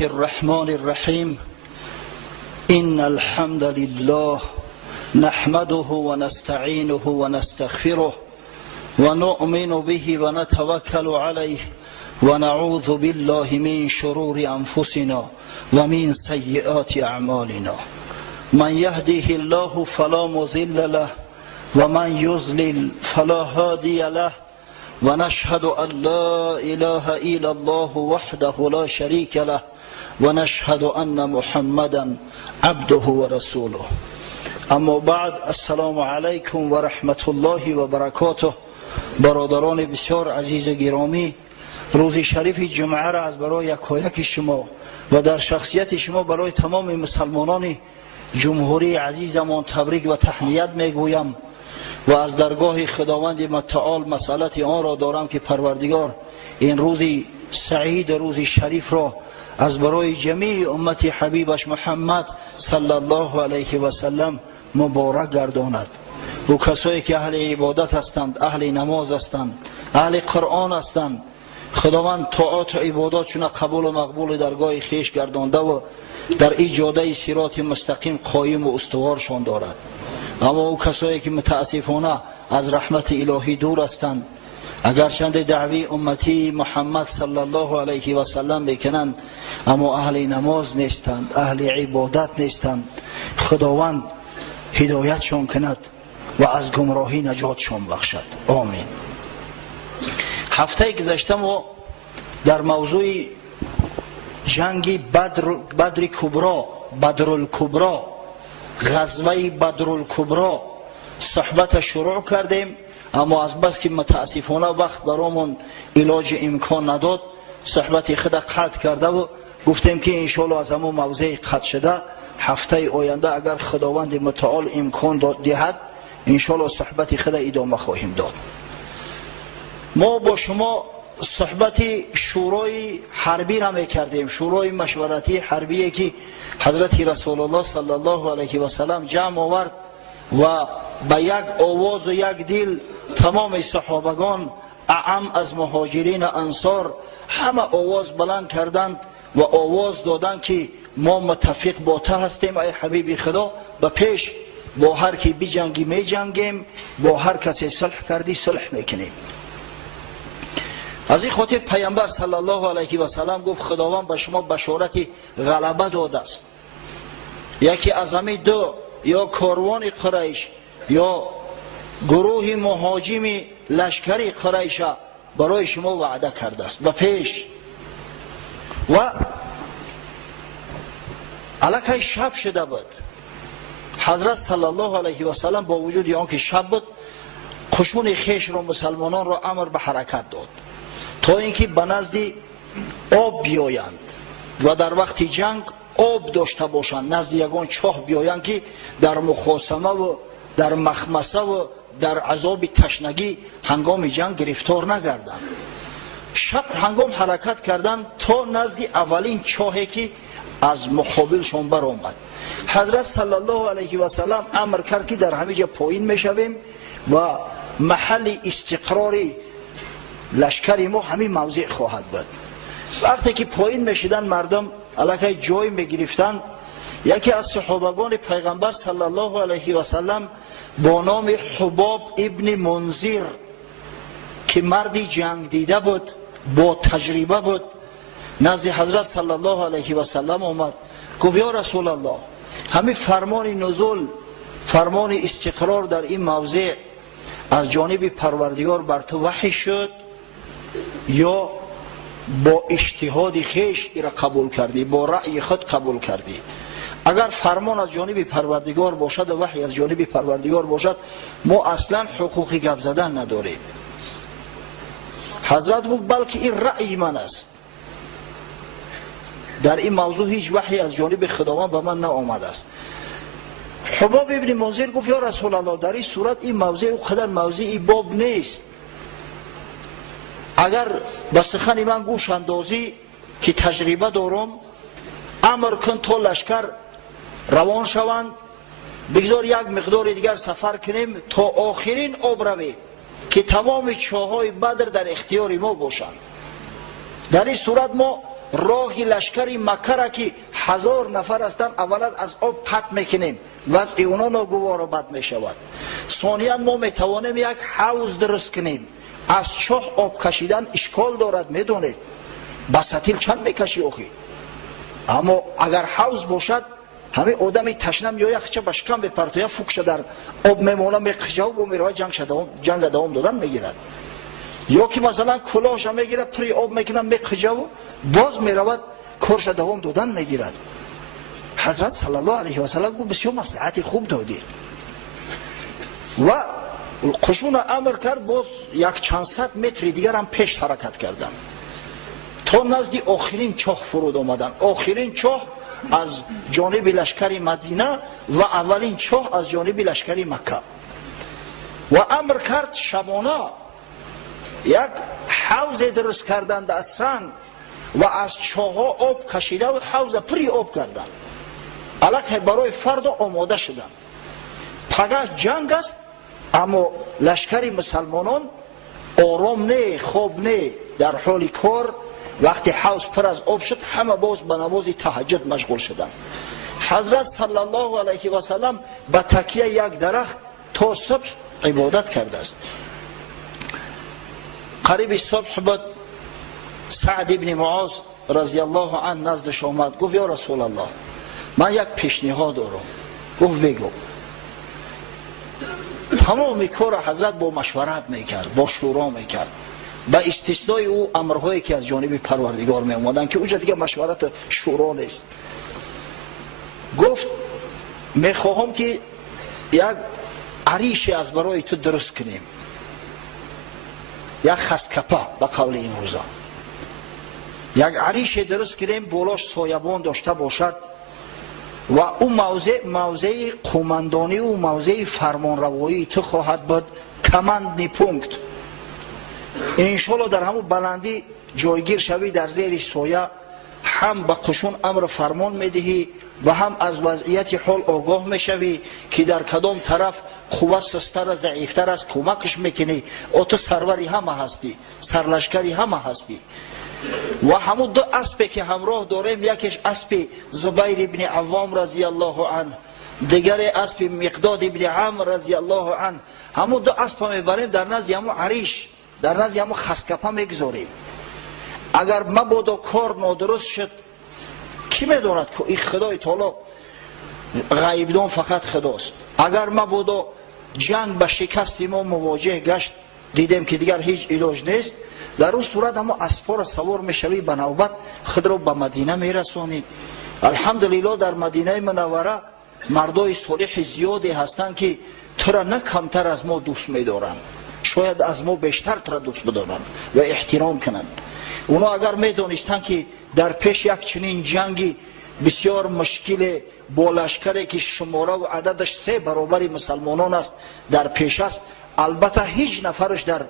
الرحمن الرحيم إن الحمد لله نحمده ونستعينه ونستغفره ونؤمن به ونتوكل عليه ونعوذ بالله من شرور أنفسنا ومن سيئات أعمالنا من يهده الله فلا مضل له ومن يضلل فلا هادي له ونشهد أن لا إله إلا الله وحده لا شريك له ونشهد أن محمدا عبده ورسوله اما بعد السلام علیکم و رحمت الله و برکاته. برادران بسیار عزیز گرامی، روز شریف جمعه را از برای یکایک شما و در شخصیت شما برای تمام مسلمانان جمهوری عزیزمان تبریک و تهنیت میگویم و از درگاه خداوند متعال مسئلت آن را دارم که پروردگار این روز سعید، روز شریف را از برای جمیع امت حبیبش محمد صلی الله علیه و سلم مبارک گرداند. و کسایی که اهل عبادت هستند، اهل نماز هستند، اهل قرآن هستند، خداوند طاعات و عباداتشون قبول و مقبول درگاه خیش گردانده و در ایجاده صراط مستقیم قایم و استوارشان دارد. اما او کسایی که متاسفانه از رحمت الهی دور هستند، اگرچند دعوی امتی محمد صلی الله علیه و سلم میکنند اما اهل نماز نیستند، اهل عبادت نیستند، خداوند هدایتشان کند و از گمراهی نجاتشان بخشد. آمین. هفته گذشته ما در موضوع جنگ بدر کبرا، بدرالکبرا، غزوه بدرالکبرا صحبت شروع کردیم، اما از بس که متاسفانه وقت برامون علاج امکان نداد صحبت خود قطع کرده و گفتیم که انشاءالله از همون موضوع قطع شده هفته آینده اگر خداوند متعال امکان دهد انشاءالله صحبت خود ادامه خواهیم داد. ما با شما صحبت شورای حربی را میکردیم، شورای مشورتی حربی که حضرت رسول الله صلی الله علیه و سلم جمع آورد و به یک آواز و یک دل تمام صحابگان اعم از مهاجرین انصار همه آواز بلند کردند و آواز دادند که ما متفق با ته هستیم ای حبیب خدا، به پیش با هر کی بجنگی می جنگیم، با هر کسی صلح کردی صلح میکنیم. از این خاطر پیامبر صلی الله علیه و سلم گفت خداوند به شما بشارت غلبه داده است. یکی از همین دو، یا کاروان قریش یا گروه مهاجم لشکری قریش برای شما وعده کرده است به پیش. و الکی شب شده بود، حضرت صلی الله علیه و سلم با وجود آنکه شب بود قشون خیش را مسلمانان را امر به حرکت داد تا اینکه به نزد آب بیایند و در وقت جنگ آب داشته باشند، نزد یگان چاه بیایند که در مخاصمه و در مخمسه و در عذاب تشنگی هنگام جنگ گرفتار نگردند. شب هنگام حرکت کردند تا نزد اولین چاهی که از مقابلشان برآمد. حضرت صلی الله علیه و سلم امر کرد که در همه جا پایین میشویم و محل استقرار لشکر ما همین موضع خواهد بود. وقتی که پایین میشدن مردم الکی جای میگرفتند، یکی از صحابگان پیغمبر صلی الله علیه و سلم با نام حباب ابن منذر که مردی جنگ دیده بود، با تجربه بود، نزد حضرت صلی الله علیه و سلم آمد. گفت یا رسول الله، همین فرمان نزول، فرمان استقرار در این موضع از جانب پروردگار بر تو وحی شد یا با اجتهاد خیش را قبول کردی، با رأی خود قبول کردی؟ اگر فرمان از جانب پروردگار باشد و وحی از جانب پروردگار باشد ما اصلا حقوق گپ زدن نداریم. حضرت گفت بلکه این رأی من است، در این موضوع هیچ وحی از جانب خداوند به من نآمده است. حباب ابن منذر گفت یا رسول الله، در این صورت این موضع او قدر موضع باب نیست، اگر به سخن من گوش اندازی که تجربه دارم امر کن تا لشکر روان شوند، بگذار یک مقدار دیگر سفر کنیم تا آخرین آب رویم که تمام چاهای بدر در اختیار ما باشند. در این صورت ما راه لشکری مکه را که 1000 نفر هستند اولا از آب قطع میکنیم وضع اونا ناگوار و بد میشود. ثانیا ما میتوانیم یک حوض درست کنیم. از چاه آب کشیدن اشکال دارد، میدونید با ستیل چند میکشی آخی. اما اگر حوض باشد همه آدمی تشنه میآید یخچه بشکم بپرد یا فوکش در آب میمونه میقشه و میره جنگ دوام دادن میگیرد. یا که مثلا کلاهش میگیره پری آب میکنه میقشه و باز میرود کارش دوام دادن میگیرد. حضرت صلی الله علیه و سلم گفت بسیار مصلحت خوب دادی و قشون امر کرد. باز یک چند صد متر دیگر هم پیش حرکت کردن تا نزد آخرین چاه فرود آمدن. آخرین چاه از جانب لشکر مدینه و اولین چاه از جانب لشکر مکه. و امر کرد شبانه یک حوض درست کردند از سنگ و از چاه ها آب کشیده و حوض پری آب کردند. الک برای فردا آماده شدند. پگاه جنگ است اما لشکر مسلمانان آرام نه، خواب نه، در حال کار. وقتی حوض پر از آب شد همه باز به نماز تهجد مشغول شدند. حضرت صلی الله علیه و سلم به تکیه یک درخت تا صبح عبادت کرده است. قریب صبح بود سعد ابن معاذ رضی الله عنه نزدش آمد. گفت یا رسول الله من یک پیشنهاد دارم. گفت بگو. تمام کار حضرت با مشورت میکرد، با شورا میکرد، به استثنای او امرهایی که از جانب پروردگار می اومدن که اونجا دیگه مشورت شورا نیست. گفت میخواهم که یک عریش از برای تو درست کنیم، یک خسکپه به قول این روزا، یک عریش درست کنیم بالاش سایبان داشته باشد و اون موضع قومندانی و موضع فرمانروایی تو خواهد بود کمند نیپونکت. انشالله در همون بلندی جایگیر شوی، در زیر سایه هم به قشون امر فرمان میدهی و هم از وضعیت حال آگاه میشوی که در کدام طرف خوبه سستر ضعیفتر است کمکش میکنی. او تو سروری همه هستی، سرلشکری همه هستی. و همون دو اسبی که همراه داریم، یکیش اسب زبیر ابن عوام رضی الله عنه، دیگر اسب مقداد ابن عمرو رضی الله عنه. همون دو اسب میبریم در نزد همون عریش، در نزد همون خسکپه میگذاریم. اگر مبادا کار نادرست شد کی میداند که این خدای تعالی غیبدان فقط خداست. اگر مبادا جنگ به شکست ما مواجه گشت، دیدیم که دیگر هیچ علاج نیست، در اون صورت اما اسبا را سوار میشوی به نوبت خود را به مدینه میرسانی. الحمدلله در مدینه منوره مردای صالح زیادی هستند که تو را نه کمتر از ما دوست میدارند، شاید از ما بیشتر تو را دوست بدارند و احترام کنند. اونا اگر میدونستند که در پیش یک چنین جنگی بسیار مشکل با لشکری که شماره و عددش 3 برابر مسلمانان است در پیش است، البته هیچ نفرش در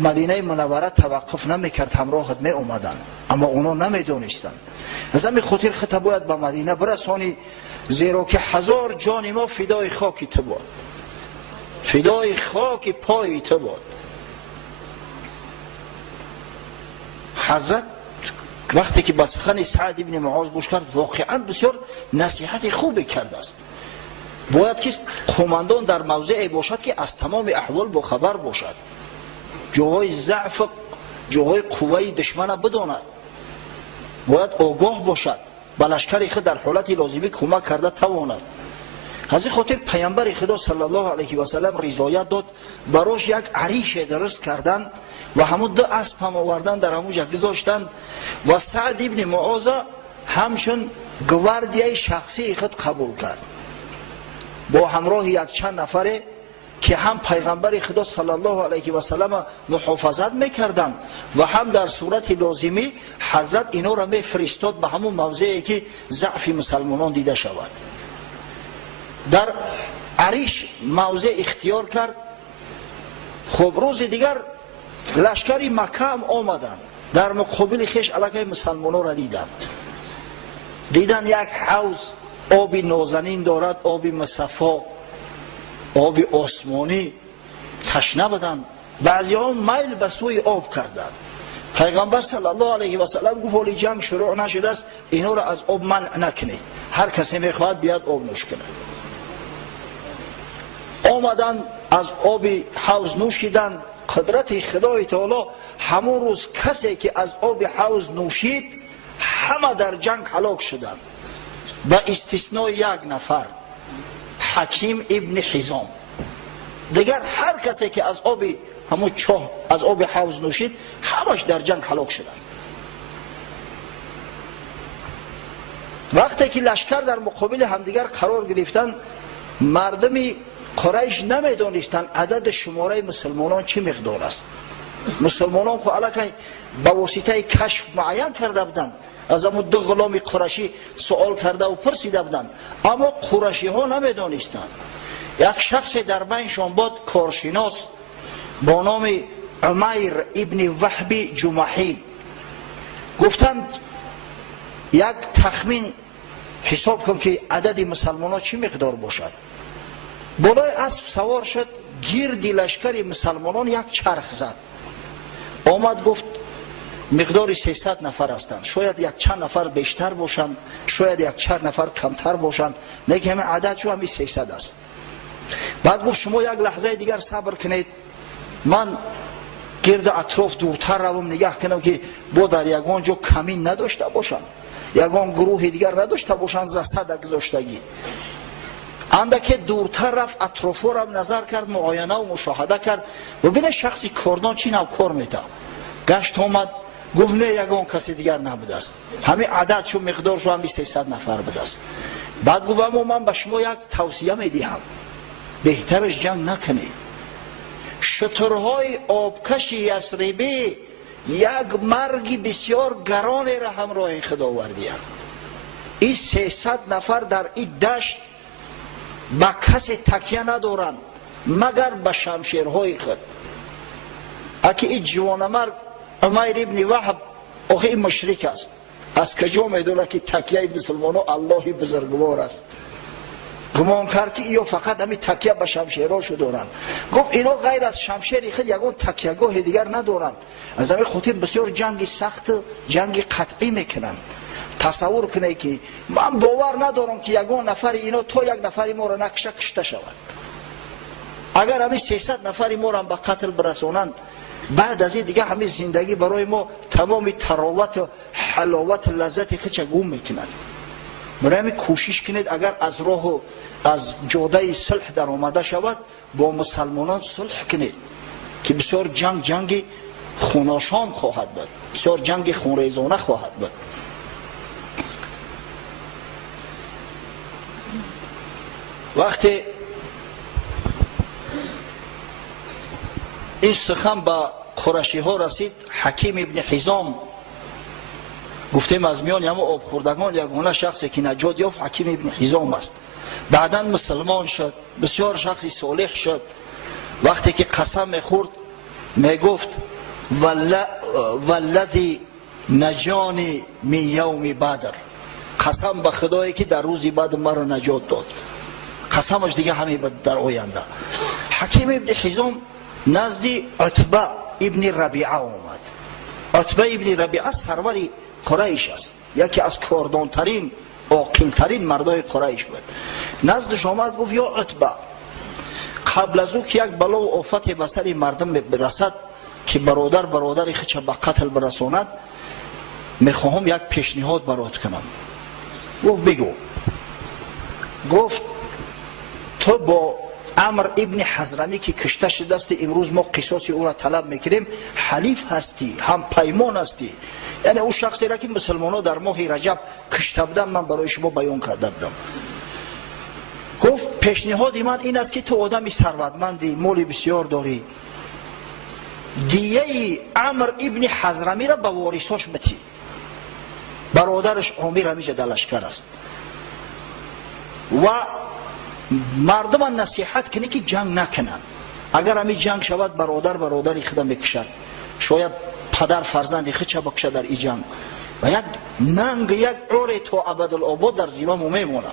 مدینه منوره توقف نمیکرد، همراهت می اومدن، اما اونا نمیدونستند. از همین خاطر خطه باید به مدینه برسانی، زیرا که 1000 جان ما فدای خاک تو باد، فدای خاک پای تو باد. حضرت وقتی که به سخن سعد ابن معاذ گوش کرد واقعا بسیار نصیحت خوبی کرده است. باید که قومندان در موضعی باشد که از تمام احوال با خبر باشد، جاهای ضعف، جاهای قوه دشمن بداند، باید آگاه باشد، به لشکر خود در حالت لازمی کمک کرده تواند. از این خاطر پیامبر خدا صلی الله علیه و سلم رضایت داد، براش یک عریش درست کردن و همون 2 اسب هم آوردن در همونجا گذاشتن و سعد ابن معاذ همچون گواردیای شخصی خود قبول کرد با همراه یک چند نفره که هم پیغمبر خدا صلی الله علیه و سلم محافظت میکردند و هم در صورت لازمی حضرت اینا را میفرستاد به همون موضعی که ضعف مسلمانان دیده شود. در عریش موضع اختیار کرد. خب روز دیگر لشکری مکه هم آمدند، در مقابل خیش علاقه مسلمانان را دیدن یک حوض آبی نازنین دارد، آبی مصفا، آبی آسمانی. تشنه بدند، بعضی ها میل به سوی آب کردند. پیغمبر صلی الله علیه و سلم گفت ولی جنگ شروع نشده است، اینا را از آب منع نکنید، هر کسی میخواهد بیاد آب نوش کنه. آمدن از آب حوض نوشیدن. قدرت خدای تعالی همون روز کسی که از آب حوض نوشید همه در جنگ هلاک شدند با استثنای یک نفر، حکیم ابن حزام. دیگر هر کسی که از آب همون چاه از آب حوض نوشید همش در جنگ هلاک شدند. وقتی که لشکر در مقابل همدیگر قرار گرفتند، مردم قریش نمیدانستند عدد شماره مسلمانان چه مقدار است. مسلمانان که علاقه با واسطه کشف معین کرده بودند، از همون دو غلام قریشی سوال کرده و پرسیده بودند، اما قریشی ها نمیدانستند. یک شخص در بینشان بود کارشناس با نام عمیر ابن وهب جمحی. گفتند یک تخمین حساب کن که عدد مسلمانان چه مقدار باشد. بالای اسب سوار شد، گیردی لشکر مسلمانان یک چرخ زد. آمد گفت مقدار 300 نفر هستند، شاید یک چند نفر بیشتر باشند، شاید یک چند نفر کمتر باشند، لیکن همین عدد شو همین 300 است. بعد گفت شما یک لحظه دیگر صبر کنید، من گرد اطراف دورتر روم نگاه کنم که با در یگان جو کمین نداشته باشند، یگان گروه دیگر نداشته باشند ز صد گذاشتگی. اندکی دورتر رفت، اطرافو را نظر کرد، معاینه و مشاهده کرد و ببین شخصی کردان چی نو کار میده. گشت آمد گفت نه یگان کسی دیگر نبوده است، همین عدد شو مقدار شو همین 300 نفر بوده است. بعد گفت اما من به شما یک توصیه میدهم، بهترش جنگ نکنید. شترهای آبکش یثربی یک مرگ بسیار گران را همراه خدا آوردی‌اند. این 300 نفر در این دشت با کسی تکیه ندارند مگر به شمشیرهای خود. اگه این جوانمرد عمیر ابن وهب آخه این مشرک است، از کجا میدونه که تکیه مسلمانان الله بزرگوار است؟ گمان کرد که ایو فقط همین تکیه به شمشیراشو دارند. گفت اینا غیر از شمشیر خود یگان تکیهگاه دیگر ندارند. از همین خاطر بسیار جنگ سخت، جنگ قطعی میکنند. تصور کنه که من باور ندارم که یگان نفر اینا تا یک نفری ما را نکشه کشته شود. اگر همین 300 نفری ما را به قتل برسانند، بعد از این دیگه همین زندگی برای ما تمام تراوت و حلاوت لذت خودش گم میکنند. برای همین کوشش کنید اگر از راه و از جاده صلح در آمده شود با مسلمانان صلح کنید که بسیار جنگ خوناشام خواهد بود، بسیار جنگ خونریزانه خواهد بود. وقتی این سخن به قریشی ها رسید، حکیم ابن حزام گفتیم از میان همه آب خوردگان یگانه شخصی که نجات یافت حکیم ابن حزام است. بعدا مسلمان شد، بسیار شخصی صالح شد. وقتی که قسم میخورد میگفت والذی نجانی من یوم بدر، قسم به خدایی که در روزی بدر مرا نجات داد. قسمش دیگه همین در آینده. حکیم ابن حزام نزد عتبه ابن ربیعه آمد. عتبه ابن ربیعه سروری قریش است، یکی از کاردانترین عاقلترین مردای قریش بود. نزدش آمد گفت یا عتبه، قبل از او که یک بلا و آفت به سر مردم برسد که برادر خودش به قتل برساند، میخواهم یک پیشنهاد برات کنم. گفت بگو. گفت تو با عمرو ابن حضرمی که کشته شده است، امروز ما قصاص او را طلب میکنیم، حلیف هستی، هم پیمان هستی. یعنی اون شخصی را که مسلمانان در ماه رجب کشته بودن من برای شما بیان کرده بودم. گفت پیشنهاد من این است که تو آدمی ثروتمندی، مال بسیار داری، دیه عمرو ابن حضرمی را به وارثاش بتی. برادرش عامر همیشه در لشکر است و مردم نصیحت کنی که جنگ نکنن. اگر همی جنگ شود برادری خودم میکشد، شاید پدر فرزندی خودش بکشه در این جنگ و یک ننگ یک عور تا ابدالآباد در زیمه میمونه.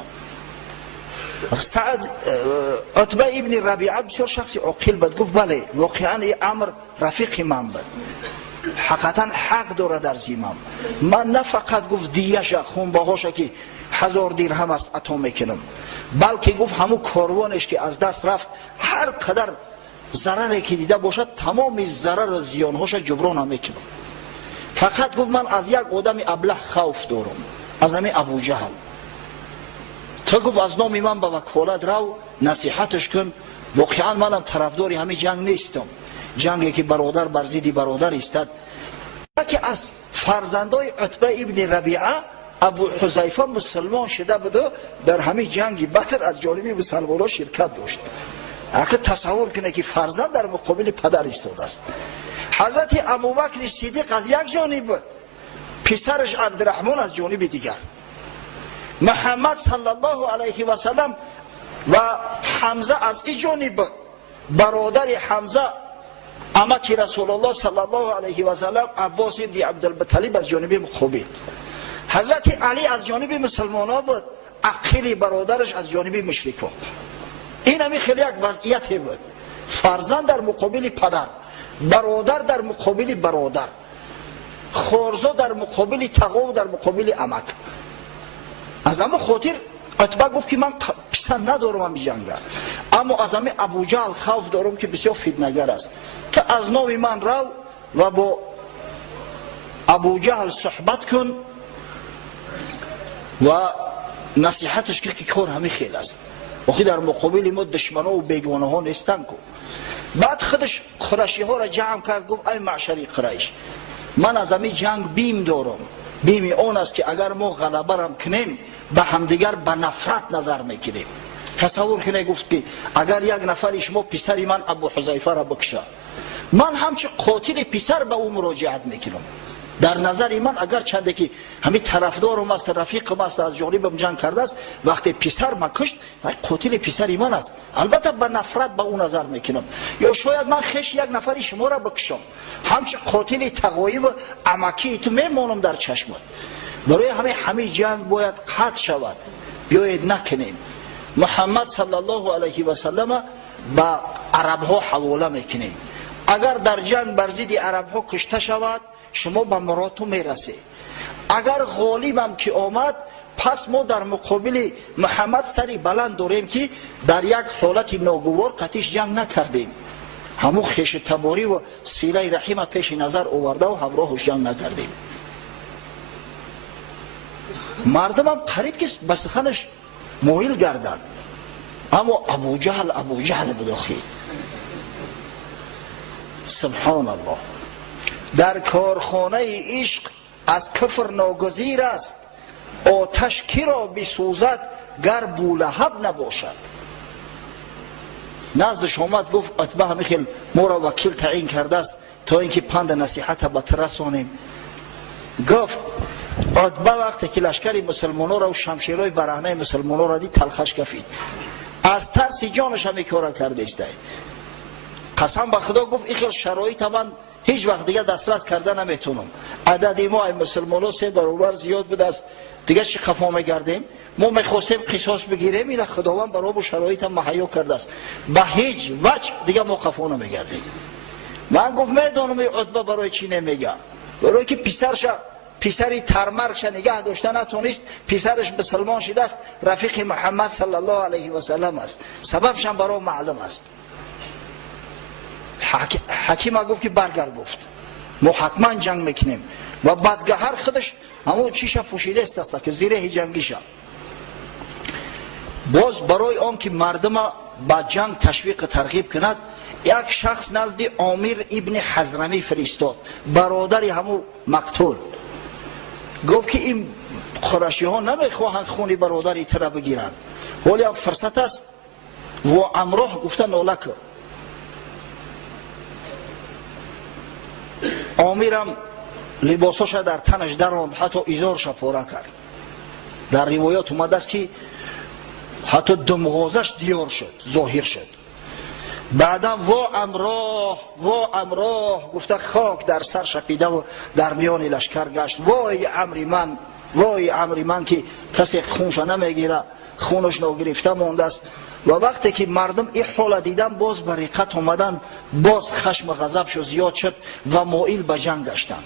عتبه ابن ربیعه بسیار شخصی عاقل بود. گفت بله واقعا این عمرو رفیق من بود، حقیقتا حق داره در زیمم. من نه فقط گفت دیهش خونباهاش که 1000 درهم است عطا میکنم، بلکه گفت همون کاروانش که از دست رفت هر قدر ضرری که دیده باشد تمام ضرر و زیانهاش جبران میکنم. فقط گفت من از یک آدم ابله خوف دارم، از همین ابو جهل. تا گفت از نام من به وکالت رو نصیحتش کن. واقعا منم طرفدار همین جنگ نیستم، جنگی که برادر بر ضد برادر استاد. که از فرزندای عتبه ابن ربیعه ابو حذیفه مسلمان شده بود، در همین جنگ بدر از جانب مسلمانان شرکت داشت. اگه تصور کنه که فرزند در مقابل پدر ایستاده است. حضرت ابوبکر صدیق از یک جانب بود، پسرش عبدالرحمن از جانب دیگر. محمد صلی الله علیه و سلم و حمزه از این جانب بود، برادر حمزه عمک رسول الله صلی الله علیه و سلم عباس ابن عبدالمطلب از جانب مقابل. حضرت علی از جانب مسلمانان بود، عقیل برادرش از جانب مشرکان. این همی خیلی یک وضعیت بود، فرزند در مقابل پدر، برادر در مقابل برادر، خورزا در مقابل تقا و در مقابل عمک. از همه خاطر عتبه گفت که من پسر ندارم هم بجنگه، اما از همه ابو جهل خوف دارم که بسیار فتنه‌گر است، تا از نام من رو و با ابو جهل صحبت کن و نصیحتش که کار همه خیلی است. آخی در مقابل ما دشمنان و بیگانه ها نیستن کو. بعد خودش قریشی ها را جمع کرد، گفت ای معشری قریش، من از همین جنگ بیم دارم. بیم اون است که اگر ما غلبه رم کنیم به همدیگر به نفرت نظر میکنیم. تصور کنه گفت که اگر یک نفر شما پسر من ابو حذیفه را بکشه، من همچه قاتل پسر به او مراجعت میکنم. در نظر من اگر چنده که همین طرفدارم است، رفیقم است، از جانبم جنگ کرده است، وقتی پسر ما کشت قاتل پسر من است، البته به نفرت به اون نظر میکنم. یا شاید من خش یک نفری شما را بکشم، همچه قاتل تقوی و عمکی تو میمانم در چشمت. برای همین جنگ باید قطع شود، بیاید نکنیم. محمد صلی الله علیه و سلم به عرب ها حواله میکنیم. اگر در جنگ بر ضد عرب ها کشته شود شما به مرادتون میرسه. اگر غالبم که آمد پس ما در مقابل محمد سری بلند داریم که در یک حالت ناگوار قطعش جنگ نکردیم، همون خیش تباری و صله رحم پیش نظر آورده و همراهش جنگ نکردیم. مردم هم قریب که به سخنش مویل گردند، اما ابو جهل بداخی. سبحان الله. در کارخانه عشق از کفر ناگزیر است، آتش کی را بسوزد گر بولهب نباشد. نزدش آمد گفت عتبه همه خیل ما را وکیل تعیین کرده است تا اینکه پند نصیحت به رسانیم. گفت عتبه وقتی که لشکر مسلمانان را و شمشیرهای برهنه مسلمانان را دید تلخش کفید، از ترس جانش هم کار کرده است. قسم به خدا گفت این خیل شرایط من هیچ وقت دیگه دسترس کرده نمیتونم. عدد ما مسلمانان 3 برابر زیاد بوده است، دیگه چی خفا میگردیم؟ ما میخواستیم قصاص بگیریم، این خداوند برای ما شرایط هم مهیا کرده است، به هیچ وجه دیگه ما خفا نمیگردیم. من گفت میدونم عتبه برای چی نمیگه، برای که پسری ترمرگش نگه داشته نتونست، پسرش مسلمان شده است، رفیق محمد صلی الله علیه و سلم است، سببش هم برای معلوم است. حکیم گفت که برگرد، گفت ما حتما جنگ میکنیم و بدگهر خودش همون چیشه پوشیده است که زیره جنگیشه. باز برای آن که مردم به جنگ تشویق ترغیب کند، یک شخص نزد عامر ابن حضرمی فرستاد، برادر همون مقتول. گفت که این قریشی ها نمیخواهند خون برادری تر بگیرن، ولی هم فرصت است و امراه گفتن نالک. عامرم لباساش در تنش دراند، حتی ایزارش پاره کرد. در روایات اومده است که حتی دمغازش دیار شد، ظاهر شد. بعدا وا امراه گفته خاک در سر شپیده و در میان لشکر گشت. وای امری من که کسی خونش نمیگیره، خونش نگرفته مانده است. و وقتی که مردم این حال دیدن باز بریقت آمدن، باز خشم و غضبشو زیاد شد و مایل به جنگ گشتند.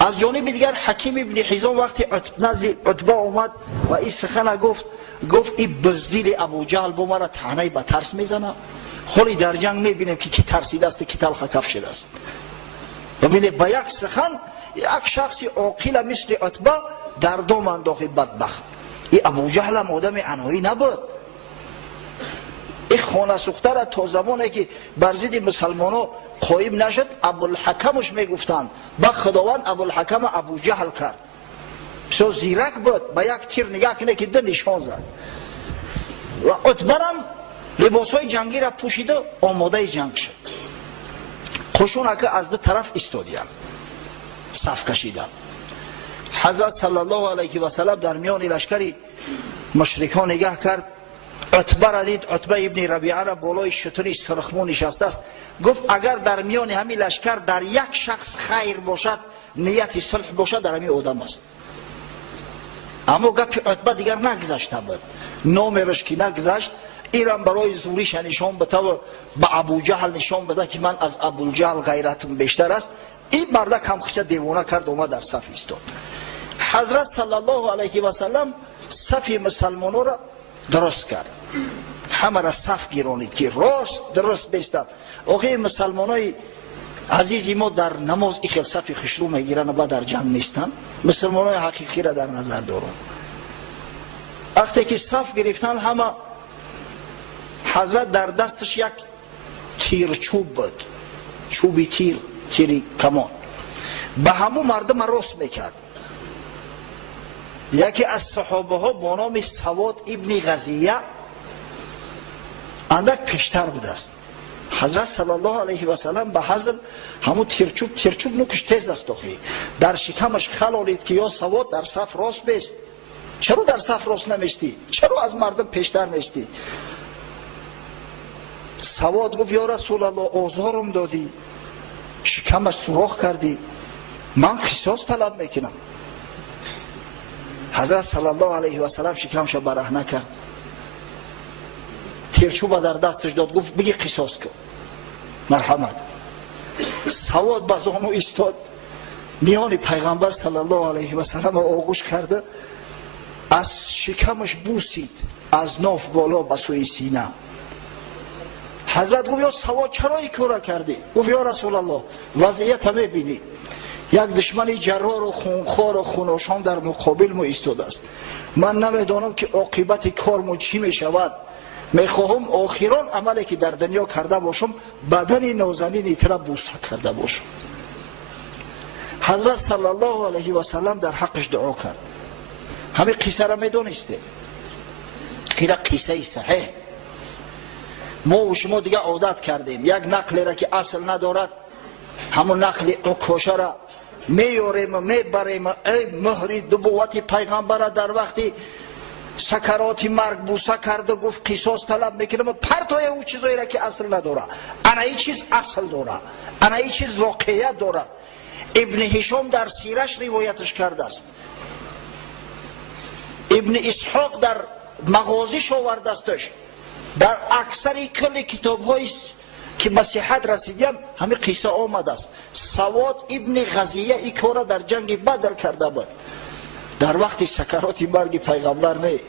از جانب دیگر حکیم ابن حزام وقتی نزد عتبه آمد و این سخن گفت این بزدل ابو جهل با مرا طعنه به ترس میزنه. حالی در جنگ میبینیم که کی ترسیده است کی تلخ کف شده است. و ببینید با یک سخن یک شخص عاقل مثل عتبه در دام انداخت بدبخت. این ابو جهل هم آدم عنایی نبود. این خانه سوخته را تا زمانی که بر ضد مسلمانان قایم نشد ابوالحکمش میگفتند، با خداوند ابوالحکم ابو جهل کرد. بسیار زیرک بود، با یک تیر نگاه کنه که ده نشان زد. و عتبه هم لباسای جنگی را پوشیده آماده جنگ شد. قشون که از دو طرف ایستادند، صف کشیدند. حضرت صلی الله علیه و سلم در میان لشکر مشرکان نگاه کرد، عتبه را دید. عتبه ابن ربیعه را بالای شتری سرخمو نشسته است. گفت اگر در میان همین لشکر در یک شخص خیر باشد، نیت صلح باشد، در همین آدم است. اما گپ عتبه دیگر نگذشته بود، نامش که نگذشت. ایران برای زوریش نشان بده و به ابو جهل نشان بده که من از ابو جهل غیرتم بیشتر است. این مردک هم خودش دیوانه کرد، اومد در صف ایستاد. حضرت صلی الله علیه و سلم صف مسلمانان را درست کرد، همه را صف گیرانید که راست درست بیستند. آخه مسلمانای عزیزی ما در نماز این خیل صف خشرو میگیرن و بعد در جنگ نیستن. مسلمانای حقیقی را در نظر دارم. وقتی که صف گرفتن همه، حضرت در دستش یک تیر چوب بود، چوبی تیری کمان، به همون مردم راست میکرد. یکی از صحابه ها با نام سواد ابن غزیه اندک پیشتر بوده است. حضرت صلی الله علیه و سلم به حضر همون تیرچوب نوکش تیز است، در شکمش خلالید که یا سواد در صف راست بیست. چرا در صف راست نمیستی؟ چرا از مردم پیشتر نیستی؟ سواد گفت یا رسول الله آزارم دادی، شکمش سوراخ کردی، من قصاص طلب میکنم. حضرت صلی الله علیه و سلم شکمش برهنه کرد، تیرچوب در دستش داد، گفت بگی قصاص کن، مرحمت. سواد به زانو ایستاد، میان پیغمبر صلی الله علیه و سلم آغوش کرده، از شکمش بوسید از ناف بالا به سوی سینه. حضرت گفت یا سواد چرا این کارا کردی؟ گفت یا رسول الله وضعیت همه بینی، یک دشمن جرار و خونخوار و خوناشان در مقابل ما ایستاده است. من نمیدانم که عاقبت کارم چی می شود. میخواهم آخران عملی که در دنیا کرده باشم بدن نازنین ایتره بوسه کرده باشم. حضرت صلی الله علیه و سلم در حقش دعا کرد. همه قصه را میدونسته، این قصه صحیح. ما و شما دیگه عادت کردیم یک نقلی را که اصل ندارد، همون نقل عکاشه را میاریم و میبریم. ای مهری نبوت پیغمبر در وقتی سکرات مرگ بوسه کرده گفت قصاص طلب میکنم و پرتای او چیزایی را که اصل نداره. انا ای چیز اصل داره، انا ای چیز واقعیت دارد. ابن هشام در سیرش روایتش کرده است، ابن اسحاق در مغازیش آورده استش. در اکثر کل کتاب های که به صحت رسیدیم همه قصه آمده است. سواد ابن غزیه این کار در جنگ بدر کرده بود، در وقت سکرات مرگ پیغمبر نه.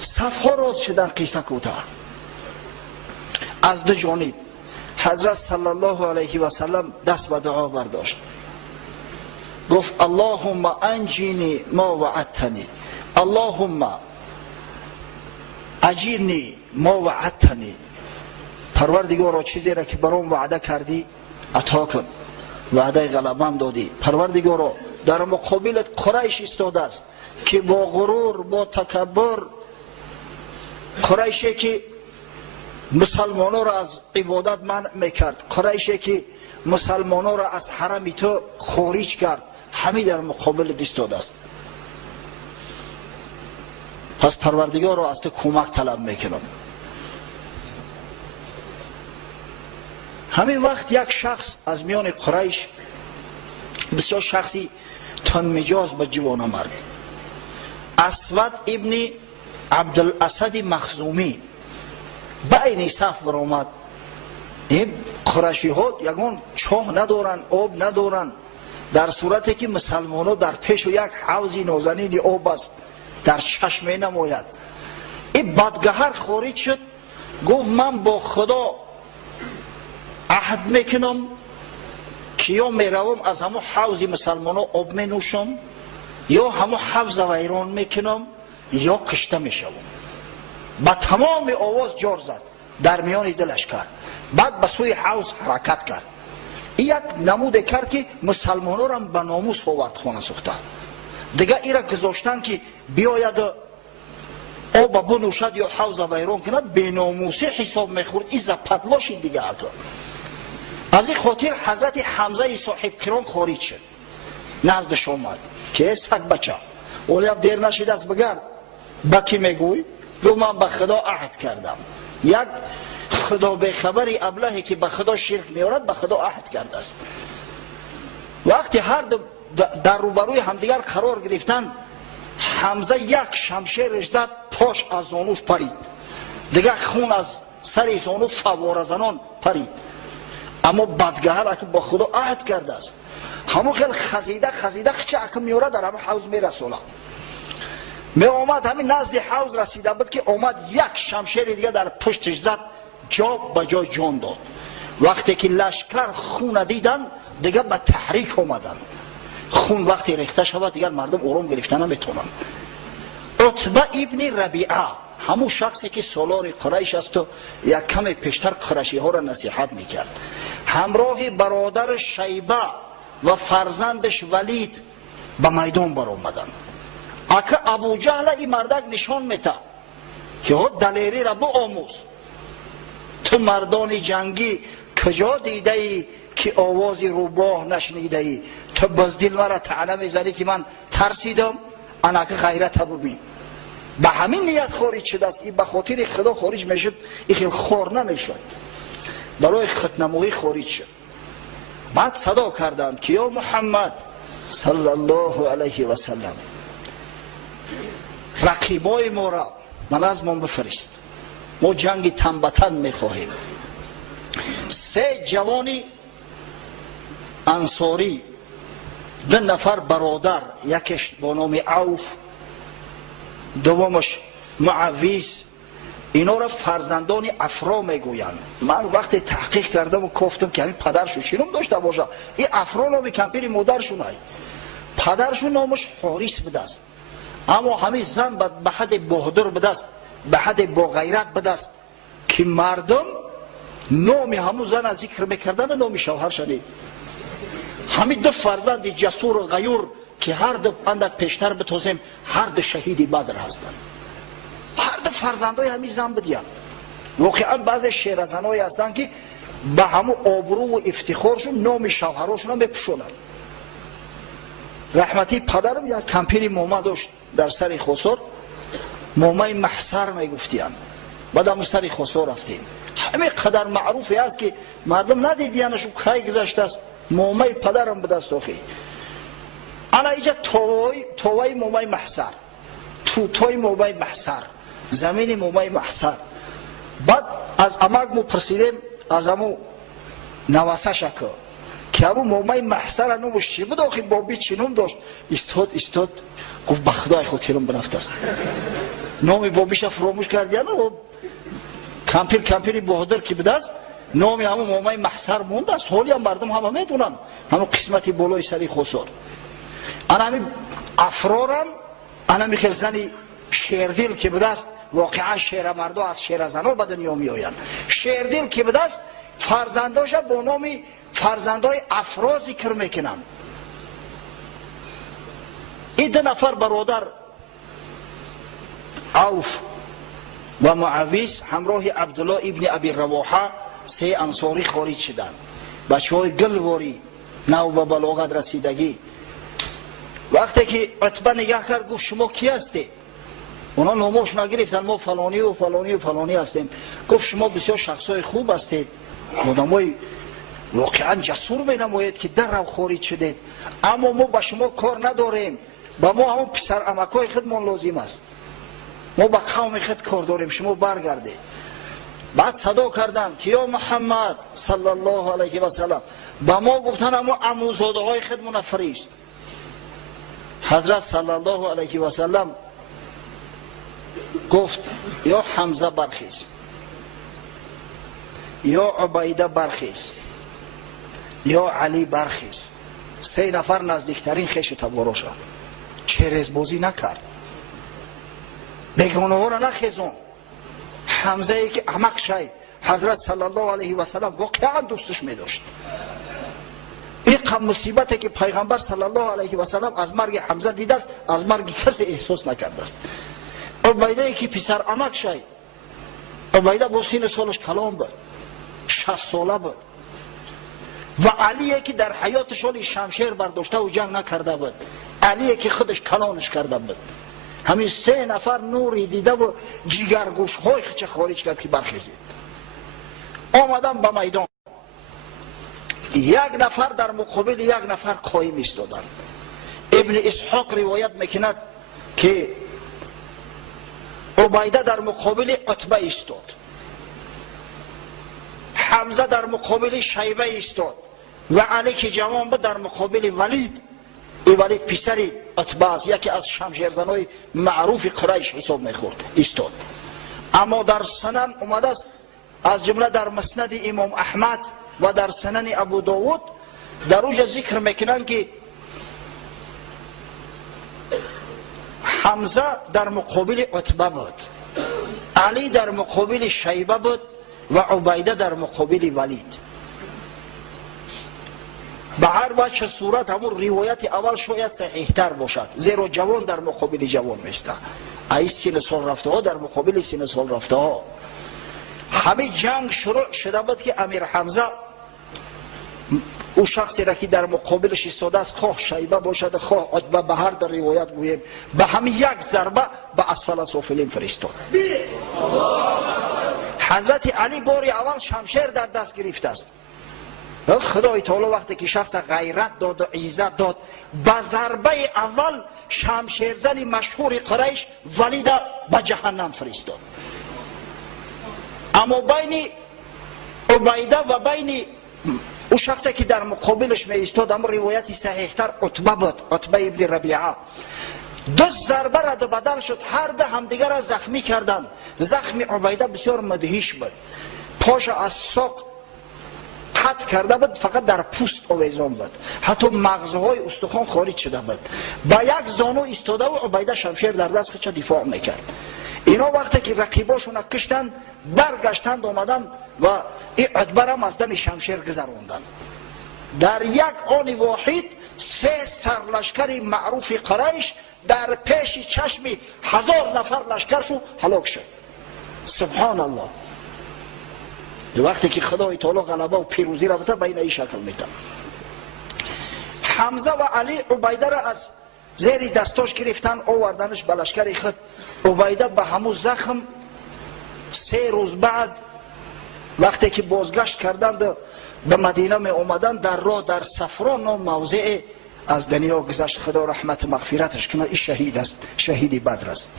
صفها راز شدن قصه کوتاه. از دو جانب حضرت صلی الله علیه و سلم دست به دعا برداشت، گفت اللهم انجینی ما وعدتنی، اللهم اجیرنی ما وعدتنی. پروردگارا چیزی را که برام وعده کردی عطا کن، وعده غلبم دادی. پروردگارا در مقابلت قریش ایستاده است که با غرور با تکبر، قریشی که مسلمانان را از عبادت منع میکرد، قریشی که مسلمانان را از حرم تو خارج کرد، همه در مقابل ایستاده است. پس پروردگار را از تو کمک طلب میکنم. همین وقت یک شخص از میان قریش، بسیار شخصی تن مجاز به جوان مرگ، اسود ابن عبدالاسد مخزومی بین صف برآمد. این قریشی ها یگان چاه ندارن، آب ندارن، در صورتی که مسلمان ها در پیش و یک حوضی نازنین آب است در چشم نماید. این بدگهر خارج شد، گفت من با خدا عهد میکنم که یا میروم از همه حوض مسلمان ها آب می نوشم، یا همه حوض ویران میکنم، یا کشته میشوم. با تمام آواز جار زد در میان دلش کرد. بعد به سوی حوض حرکت کرد. یک نموده کرد که مسلمان ها را به ناموس آورد خانه سوخته. دیگه ایرا گذاشتن که بیاید آب بنوشد یا حوض ویران کند، به ناموسی حساب میخورد. این زپدلاش دیگه اتا. از این خاطر حضرت حمزه صاحب کرام خارج شد، نزدش آمد که سگ بچه ولی هم دیر نشید است بگرد. با کی میگوی؟ رو من به خدا عهد کردم. یک خدا به خبری ابلهی که به خدا شرک میارد به خدا عهد کرده است. وقتی هر در روبروی همدیگر قرار گرفتن، حمزه یک شمشیرش زد، پاش از زانوش پرید، دیگه خون از سر زانو فواره زنان پرید. اما بدگهر که با خدا عهد کرده است، همون خیلی خزیده چه اکم میاره در همه حوض میرسونه. می آمد همین نزد حوض رسیده بود که آمد یک شمشیر دیگه در پشتش زد، جا به جا جان داد. وقتی که لشکر خون دیدن دیگه به تحریک آمدن. خون وقتی ریخته شود دیگر مردم آرام گرفتن نمیتونن. عتبه ابن ربیعه همون شخصی که سالار قریش است و یک کم پیشتر قریشی ها را نصیحت میکرد، همراه برادر شیبه و فرزندش ولید به میدان برآمدن. اکه ابو جهل این مردک نشان میده که ها دلیری را بیاموز. تو مردان جنگی کجا دیده ای که آوازی روباه نشنیده ای؟ تو بزدل مرا طعنه میزنی که من ترسیدم. انا که غیرت ببین. به همین نیت خارج شده است. این به خاطر خدا خارج میشد، این خیلی خور نمیشد، برای خودنمایی خارج شد. بعد صدا کردند که یا محمد صلی الله علیه و سلم، رقیبای ما را من از ما بفرست، ما جنگ تن به تن میخواهیم. 3 جوانی انصاری، 2 نفر برادر، یکش با نام عوف، دومش معویز، اینا را فرزندان افرا میگویند. من وقتی تحقیق کردم و گفتم که همین پدرشون چینم داشته باشه، این افرا نامی کمپیر مادرشون های. پدرشون نامش حارس بوده است، اما همین زن به حد بهادر بوده است، به حد با غیرت بوده است که مردم نام همون زن از ذکر میکردن، نام شوهر شنید. همین 2 فرزند جسور و غیور که هر 2 اندک پیشتر بتوزیم هر 2 شهید بدر هستند. هر 2 فرزندای همین زن بودند. واقعا بعضی شیرزنایی هستند که به همون آبرو و افتخارشون نام شوهراشون هم بپوشونند. رحمتی پدرم یک کمپیری مومه داشت در سر خسر، مومه محصر میگفتیان. بعد هم سر خسر رفتیم. همین قدر معروفی است که مردم ندیدیانشو کی گذشته است. مومه پدرم به دست آخی. انا اینجا توای مومه محصر، توتای مومه محصر، زمین مومه محصر. بعد از امک مو پرسیدیم از امو نواسه شکر که همون مومه محصر نومش چی بود آخی؟ بابی چی نوم داشت؟ استاد گفت به خدای خود تیرم بنفت است. نام بابیش فراموش کردی نه؟ کمپیری بهادر که بوده است، نام همون مومه محصر مونده است. حالی هم مردم همه میدونن همون قسمتی بالای سری خسر. انا همین افرارم، انا میخیل زنی شیردل که بوده است، واقعا شیر مردو از شیر زنان به دنیا می آیند. شیردل که بوده است فرزنداش با نام فرزندای افرا ذکر میکنن. این 2 نفر برادر عوف و معویز همراه عبدالله ابن ابی رواحه 3 انصاری خارج شدند. بچه های گلواری، نو به بلاغت رسیدگی. وقتی که عتبه نگاه کرد گفت شما کی هستید؟ اونا ناموش نگرفتن، ما فلانی و فلانی و فلانی هستیم. گفت شما بسیار شخصای خوب هستید، آدمای واقعا جسور بینمایید که در رو خارج شدید، اما ما با شما کار نداریم، با ما همون پسر عمکای خودمان لازم است. ما با قوم خود کار داریم، شما برگردید. بعد صدا کردند که یا محمد صلی الله علیه و سلم، با ما گفتن اما عموزاده های خود منفریست. حضرت صلی الله علیه و سلم گفت یا حمزه برخیز، یا عبیده برخیز، یا علی برخیز. 3 نفر نزدیکترین خیش تبارو شد. چرز بازی نکرد، بیگانه ها را نخیزون. حمزه ای که احمق شای حضرت صلی الله علیه و سلم واقعا دوستش می داشت. این مصیبتی که پیغمبر صلی الله علیه و سلم از مرگ حمزه دیده است، از مرگ کسی احساس نکرده است. عبیده ای که پسر احمق شای، عبیده با سن سالش کلام بود، 60 ساله بود. و علی که در حیاتشان شمشیر برداشته و جنگ نکرده بود، علی که خودش کلانش کرده بود. همین 3 نفر نوری دیده و جگرگوش های خچه خارج کرد که برخیزید. آمدن به میدان، 1 نفر در مقابل 1 نفر قایم ایستادند. ابن اسحاق روایت میکند که عبیده در مقابل عتبه ایستاد، حمزه در مقابل شیبه ایستاد و علی که جوان بود در مقابل ولید. این ولید پسر عتبه است، یکی از شمشیرزنای معروف قریش حساب میخورد، ایستاد. اما در سنن اومده است، از جمله در مسند امام احمد و در سنن ابو داود در اوجه ذکر میکنند که حمزه در مقابل عتبه بود، علی در مقابل شیبه بود و عبیده در مقابل ولید. به هر وجه صورت همون روایت اول شاید صحیح تر باشد، زیرا جوان در مقابل جوان میسته، ای سن سال رفته ها در مقابل سن سال رفته ها. همه جنگ شروع شده بود که امیر حمزه او شخصی را که در مقابلش ایستاده است، خواه شیبه باشد خواه عتبه، به هر در روایت گوییم به همه 1 ضربه به اسفل سافلین فرستاد. حضرت علی بار اول شمشیر در دست گرفته است. خدای تعالی وقتی که شخص غیرت داد و عزت داد، به ضربه اول شمشیرزن مشهور قریش ولید به جهنم فرستاد. اما بین عبیده و بین او شخصی که در مقابلش می ایستاد، اما روایتی صحیح تر عتبه بود، عتبه ابن ربیعه. 2 ضربه رد و بدل شد، هر ده همدیگر را زخمی کردند. زخم عبیده بسیار مدهش بود، پاش از ساق قطع کرده بود، فقط در پوست آویزان بود، حتی مغزهای استخوان خارج شده بود. با 1 زانو ایستاده و عبیده شمشیر در دست خودش دفاع میکرد. اینا وقتی که رقیباشون کشتند، برگشتند آمدند و این عتبه را از دم شمشیر گذراندند. در 1 آن واحد 3 سرلشکر معروف قریش در پیش چشم 1000 نفر لشکرشو هلاک شد. سبحان الله. وقتی که خدای تعالی غلبه و پیروزی را بده، بین این شکل میده. حمزه و علی عبیده را از زیر دستاش گرفتن، آوردنش به لشکر خود. عبیده به همون زخم 3 روز بعد وقتی که بازگشت کردند به مدینه می اومدن، در راه در صفرا نام موضع از دنیا گذشت. خدا رحمت مغفرتش کنه، این شهید است، شهید بدر است.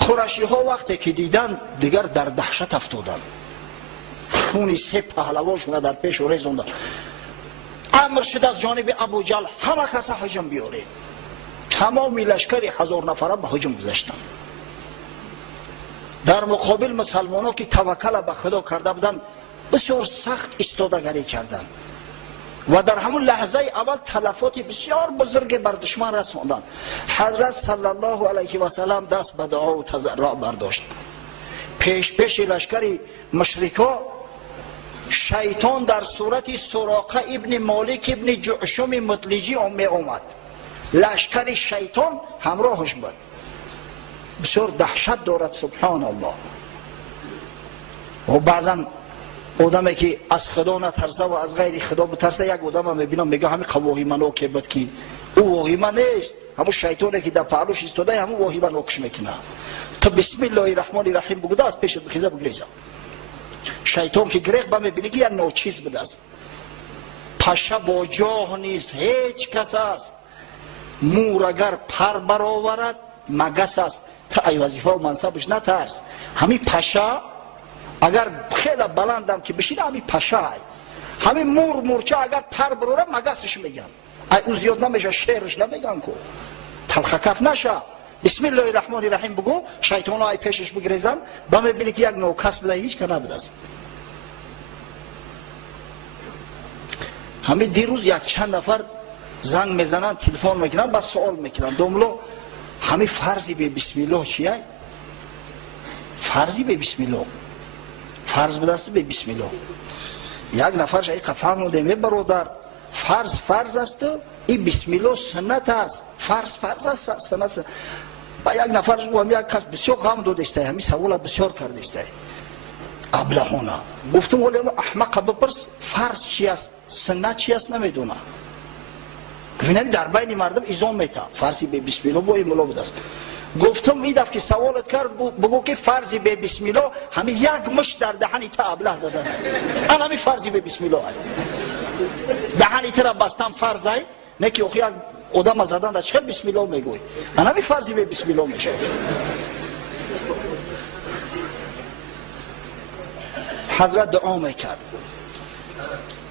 قریشی ها وقتی که دیدن دیگر در دهشت افتادند، خون 3 پهلوانشون در پیش و ریزوندن. امر شد از جانب ابو جهل همه کس هجوم بیاره، تمام لشکر 1000 نفره به هجوم گذاشتند. در مقابل مسلمانان که توکل به خدا کرده بودند، بسیار سخت ایستادگی کردند و در همون لحظه اول تلفات بسیار بزرگ بر دشمن رساندند. حضرت صلی الله علیه و سلم دست به دعا و تضرع برداشت. پیش لشکر مشرکا شیطان در صورت سراقه ابن مالک ابن جعشم مطلجی اومد. لشکر شیطان همراهش بود. بسیار دهشت دارد، سبحان الله. و بعضا آدمی که از خدا نترسه و از غیر خدا بترسه، یک آدم هم میبینم میگه همین قواهیمن ها که بود که او واهیمن نیست، همون شیطانی که در پهلوش ایستاده همون واهیمن نکش میکنه. تو بسم الله الرحمن الرحیم بگوده از پیشت بخیزه بگریزه. شیطان که گریخ به میبینی یا ناچیز بده است. پشه با جاه نیست هیچ کس است، مور اگر پر برآورد مگس است، تا ای وظیفه و منصبش نترس. همین پشا اگر خیلی بلندم که بشینه همین پشا ای. همین مورچه اگر پر بروره مگسش میگن. ای او زیاد نمیشه شعرش نمیگن کو. تلخکف نشه. بسم الله الرحمن الرحیم بگو، شیطان های پیشش بگریزن با میبینی که یک نوکس بده هیچ که نبودست. همین دیروز یک چند نفر زنگ میزنن، تلفن میکنن، بس سوال میکنن دوملو همین فرضی به بسم الله چیه؟ فرضی به بسم الله، فرض بدست به بسم الله. یک نفر شایی فهمونده می برادر، فرض است، این بسم الله سنت است. فرض است، سنت است. و یک نفر هم یک کس بسیار غم داده است، همین سوال بسیار کرده است. ابلهانه گفتم ولی احمق بپرس فرض چی است سنت چی است نمیدونه. ببینید در بین مردم ایزان میته فرضی به بسم الله با این ملا بوده است. گفتم این دفعه که سوالت کرد بگو که فرضی به بسم الله همین یک مش در دهنی تا ابله زدن ای. همین فرضی به بسم الله ای. دهنی تا را بستم فرض ای، نه که یک آدم زدن در چه بسم الله میگوی. همین فرضی به بسم الله میشه. حضرت دعا میکرد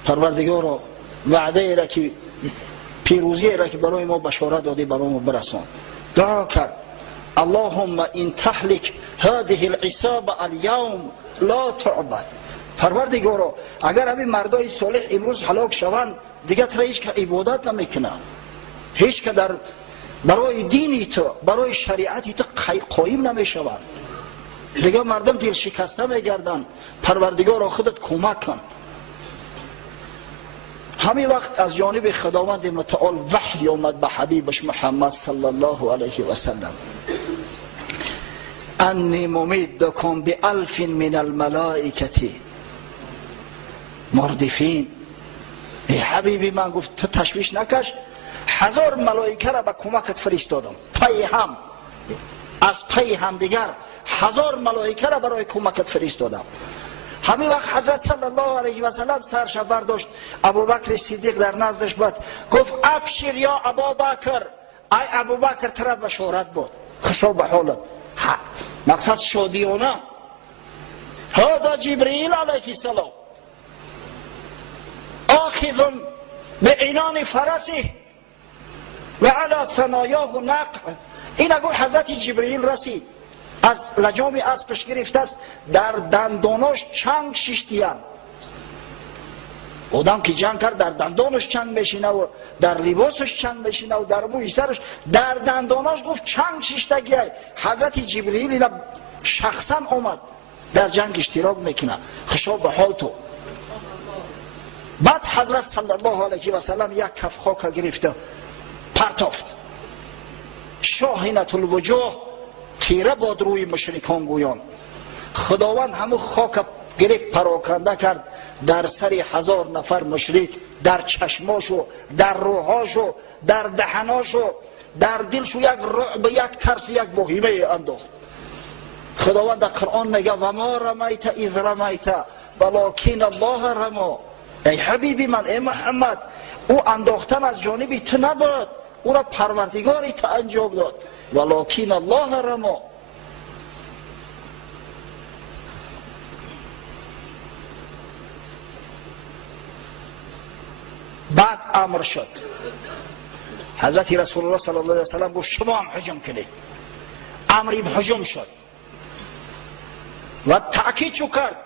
پروردگارا وعده ای را که پیروزی ای را که برای ما بشارت دادی برای ما برسان. دعا کرد اللهم ان تهلك هذه العصابه اليوم لا تعبد. پروردگارا اگر همین مردای صالح امروز هلاک شوند دیگه تو هیچ که عبادت نمیکنه، هیچ که در برای دینی تو برای شریعتی تو قایم نمیشوند، دیگه مردم دل شکسته میگردن. پروردگار خودت کمک کن. همین وقت از جانب خداوند متعال وحی آمد به حبیبش محمد صلی الله علیه و سلم انی ممیدکم بألف من الملائکه مردفین. ای حبیبی من گفت تو تشویش نکش، 1000 ملائکه را به کمکت فرستادم، پی هم از پی هم دیگر 1000 ملائکه را برای کمکت فرستادم. همین وقت حضرت صلی الله علیه و سلم سرش برداشت، ابوبکر صدیق در نزدش بود، گفت ابشر یا ابوبکر، ای ابوبکر ترا بشارت بود، خوشا به حالت. مقصد شادیانه. هذا جبرئیل علیه السلام آخذ بعنان فرسه و علی ثنایاه نقع. این اگه حضرت جبرئیل رسید از لجام اسبش گرفته است، در دنداناش چنگ شیشتیان. آدم که جنگ کرد در دندانش چنگ میشینه و در لباسش چنگ میشینه و در موی سرش در دنداناش گفت چنگ شیشتگی. حضرت جبرئیل اینا شخصا آمد در جنگ اشتراک میکنه. خوشا به حال تو. بعد حضرت صلی الله علیه و سلم یک کف خاک گرفته پرتافت. شاهینة الوجوه، تیره باد روی مشرکان گویان. خداوند همون خاک گرفت پراکنده کرد در سر 1000 نفر مشرک، در چشماشو، در روحاشو، در دهناشو، در دلشو یک رعب، یک ترس، یک وهمه انداخت. خداوند در قرآن میگه و ما رمیت اذ رمیت ولکن الله رما. ای حبیبی من، ای محمد، او انداختن از جانب تو نبود، او را پروردگاری تو انجام داد. ولکن الله رما. بعد امر شد، حضرت رسول الله صلی الله علیه و سلم گفت شما هم حجم کنید. امری به حجم شد و تأکید چو کرد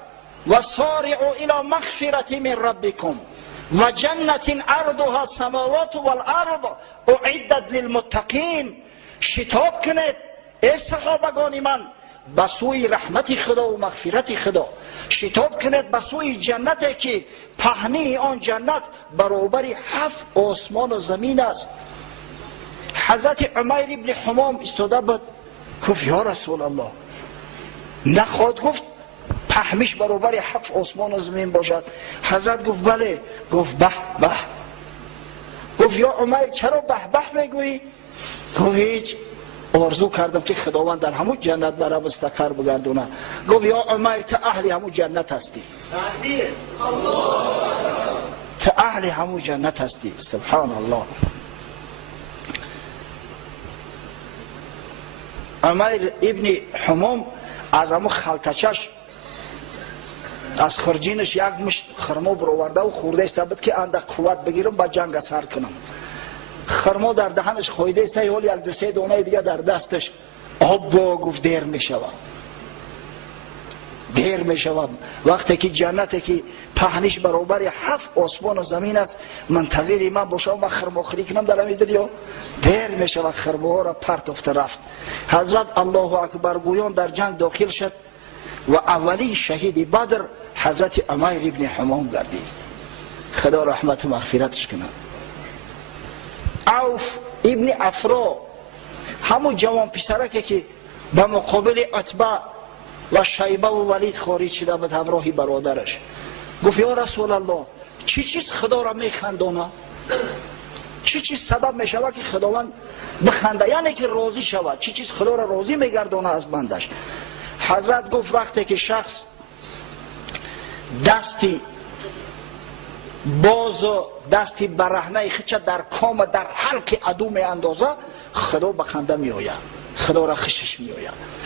و سارعوا الی مغفرة من ربکم و جنت عرضها السماوات والارض اعدت للمتقین. شتاب کنید ای صحابگان من به سوی رحمت خدا و مغفرت خدا، شتاب کنید به سوی جنتی که پهنه آن جنت برابر 7 آسمان و زمین است. حضرت عمیر ابن حمام استاده بود، گفت یا رسول الله، نخواد گفت پهمش برابر 7 آسمان و زمین باشد؟ حضرت گفت بله. گفت به به. گفت یا عمیر چرا به به میگویی؟ گفت هیچ، آرزو کردم که خداوند در همون جنت برام مستقر بگردونه. گفت یا عمیر تو اهل همون جنت هستی، تو اهل همون جنت هستی. سبحان الله. عمیر ابن حمام از امو خلطچش از خرجینش یک مشت خرما برآورده و خورده ثابت که اندک قوت بگیرم با جنگ اثر کنم. خرما در دهنش خویده است، حال یک دو سه دانه دیگه در دستش. آبا گفت دیر می شود، دیر می شود. وقتی که جنتی که پهنش برابر 7 آسمان و زمین است، منتظر من باشم و خرما خوری کنم در همین دنیا، دیر می شود. خرما ها را پرت افته رفت. حضرت الله اکبر گویان در جنگ داخل شد و اولین شهید بدر حضرت عمیر ابن حمام گردید. خدا رحمت و مغفرتش کنه. عوف ابن عفرا همون جوان پسرک که به مقابل عتبه و شیبه و ولید خارج شده به همراه برادرش، گفت یا رسول الله چی چیز خدا را میخندانه؟ چی چیز سبب میشود که خداوند بخنده، یعنی که راضی شود؟ چی چیز خدا را راضی میگردانه از بندش؟ حضرت گفت وقتی که شخص دستی باز و دستی برهنه خچه در کام در حلق عدو می اندازه، خدا بخنده می آید، خدا را خشش می آید.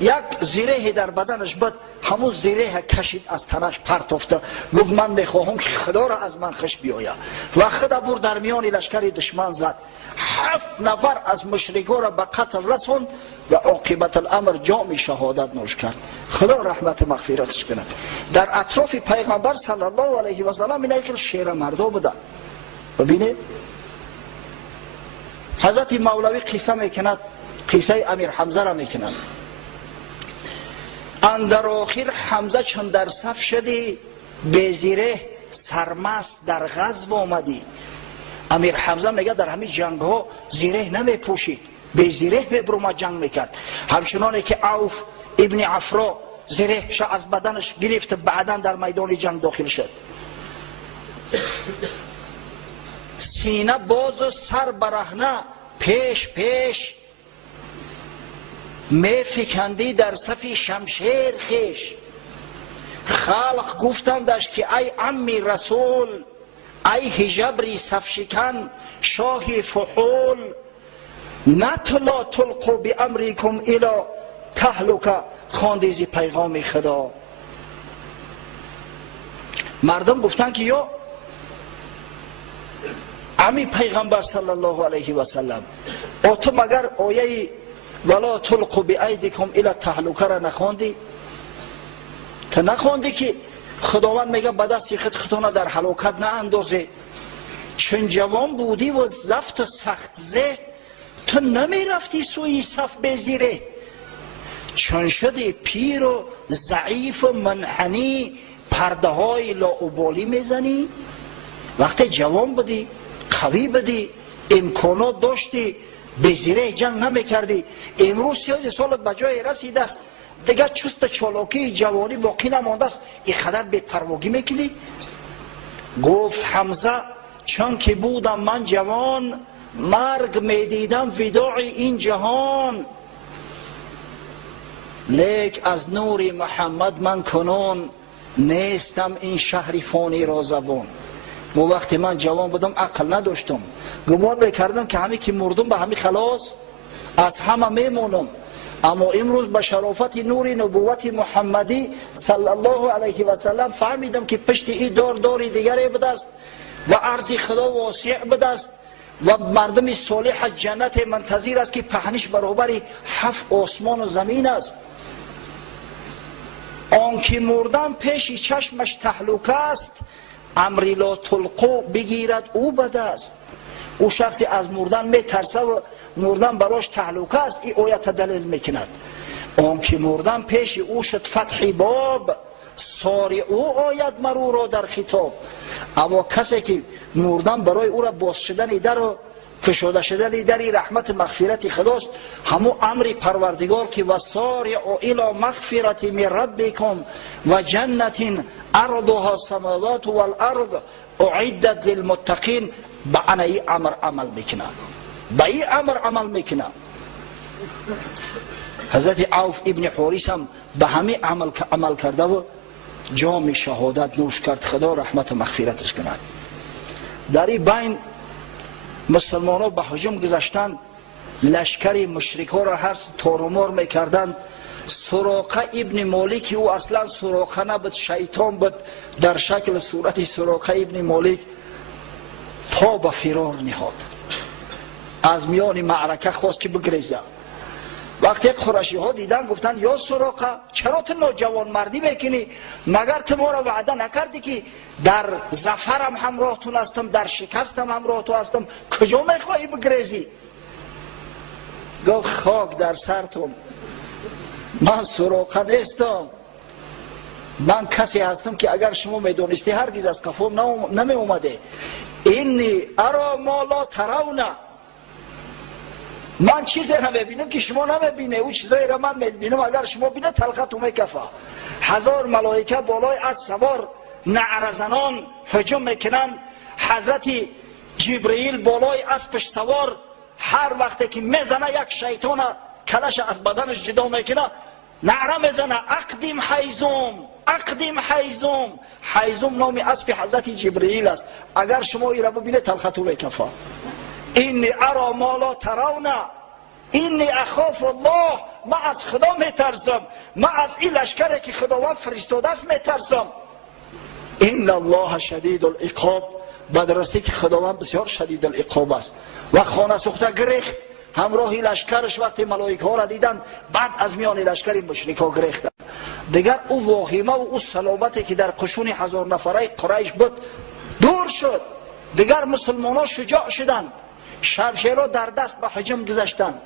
یک زیره در بدنش بود، همون زیره کشید از تنش پرت افته. گفت من میخواهم که خدا را از من خش بیاید و خدا بر در میان لشکر دشمن زد. 7 نفر از مشرکا را به قتل رساند و عاقبت الامر جام شهادت نوش کرد. خدا رحمت مغفرتش کند. در اطراف پیغمبر صلی الله علیه و سلم اینا که شیر مردا بودن. ببینید حضرت مولوی قصه میکند، قصه امیر حمزه را میکند. اندر آخر حمزه چون در صف شدی، بیزیره سرمست در غزو آمدی. امیر حمزه میگه در همین جنگ ها زیره نمی پوشید، بیزیره ببرومه جنگ میکرد. همچنانه که عوف ابن عفرا زیره از بدنش گرفت، بعدا در میدان جنگ داخل شد. سینه باز و سر برهنه پیش پیش، می فکندی در صف شمشیر خیش. خلق گفتندش که ای عمی رسول، ای هجبری صف شکن شاه فحول، نتلا تلقوا بامریکم الی تهلکه. خواندیزی پیغام خدا. مردم گفتن که یا عمی پیغمبر صلی الله علیه و سلم، او تو مگر آیه ولا تلقوا بایدیکم الی تهلکه را نخواندی؟ تو نخواندی که خداوند میگه به دست خودتان در هلاکت نه اندازه؟ چون جوان بودی و زفت سخت زه، تو نمی رفتی سوی صف بزیره. چون شدی پیر و ضعیف و منحنی، پرده های لاابالی میزنی. وقتی جوان بودی، قوی بودی، امکانات داشتی، بزیره جنگ نمی کردی. امروز 30 سالت به جای رسیده است، دیگه چست چالاکی جوانی باقی نمانده است، اینقدر بی پرواگی میکنی؟ گفت حمزه چون که بودم من جوان، مرگ میدیدم وداع این جهان. لیک از نور محمد من کنون، نیستم این شهر فانی را زبان. و وقتی من جوان بودم عقل نداشتم، گمان میکردم که همه که مردم به همه خلاص از همه میمونم. اما امروز به شرافت نور نبوت محمدی صلی الله علیه و سلم فهمیدم که پشت این دار دیگری بوده است و عرض خدا واسع بوده است و مردم صالح جنت منتظر است که پهنش برابر 7 آسمان و زمین است. آنکه مردن پیش چشمش تهلکه است، امری لا تلقوا بگیرد او بد است. او شخصی از مردن میترسه و مردن براش تهلکه است. این آیت دلیل میکند. آنکه مردن پیش او شد فتح باب، ساری او آید مرو را در خطاب. اما کسی که مردن برای او را باز شدن در و کشاده شدن در رحمت مغفرت خداست. همو امر پروردگار که وسارعوا الی مغفرت من ربکم و جنت ارضها السماوات والارض اعدت للمتقین، به این امر عمل میکنه، به این امر عمل میکنه. حضرت عوف ابن حوریث هم به همین عمل کرده و جام شهادت نوش کرد. خدا رحمت مغفرتش کند. در این بین مسلمان ها به هجوم گذاشتن لشکر مشرکا را هر تارمار میکردند. سراقه ابن مالک، او اصلا سراقه نبود، شیطان بود در شکل صورت سراقه ابن مالک، پا به فرار نهاد، از میان معرکه خواست که بگریزه. وقتی قریشی ها دیدن گفتند یا سراقه چرا تو نوجوان مردی میکنی؟ مگر تو ما را وعده نکردی که در ظفرم همراهتون هستم، در شکستم همراه تو هستم، کجا میخواهی بگریزی؟ گفت خاک در سرتون، من سراقه نیستم، من کسی هستم که اگر شما میدونستی هرگز از کفم نمی اومده. اینی ارا ما لا ترون، من چیزی نمیبینم که شما نمیبینه، او چیزایی را من میبینم اگر شما بینه تلخت میکفه. 1000 ملائکه بالای از سوار نعره زنان هجوم میکنن، حضرت جبرئیل بالای اسبش سوار، هر وقتی که میزنه یک شیطان کلش از بدنش جدا میکنه، نعره میزنه اقدم حیزم، اقدم حیزم. حیزم نام اسب حضرت جبرئیل است، اگر شما این را ببینه تلختو میکفه. اینی ارا ما لا ترون اینی اخاف الله، من از خدا میترسم، من از این لشکری که خداوند فرستاده است میترسم. این الله شدید العقاب، بدرستی که خداوند بسیار شدید العقاب است. و خانه سوخته گریخت همراهی لشکرش. وقتی ملائکه ها را دیدند بعد از میان لشکر مشرکا گریختند. دیگر او واهمه و او صلابتی که در قشون 1000 نفره قریش بود دور شد. دیگر مسلمان ها شجاع شدند، شمشیرها در دست به هجوم گذاشتند.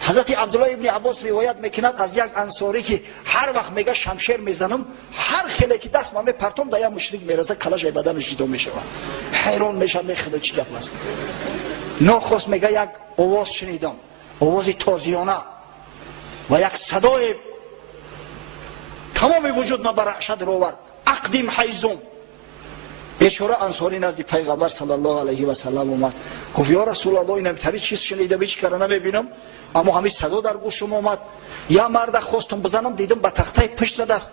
حضرت عبدالله ابن عباس روایت میکند از یک انصاری که هر وقت میگه شمشیر میزنم، هر خیلی که دست من پرتم در یک مشرک میرسه کلش بدنش جدا میشود. حیران میشم میخواد چی گپ است. ناخست میگه یک آواز شنیدم، آواز تازیانه و یک صدای تمام وجود ما برعشت رو آورد، اقدم حیزم. بیچاره انصاری نزد پیغمبر صلی الله علیه و سلم اومد، گفت یا رسول الله این همتری چیز شنیده هیچ کار نمیبینم، اما همین صدا در گوشم اومد. یا مرد خواستم بزنم دیدم به تخته پشت زده است،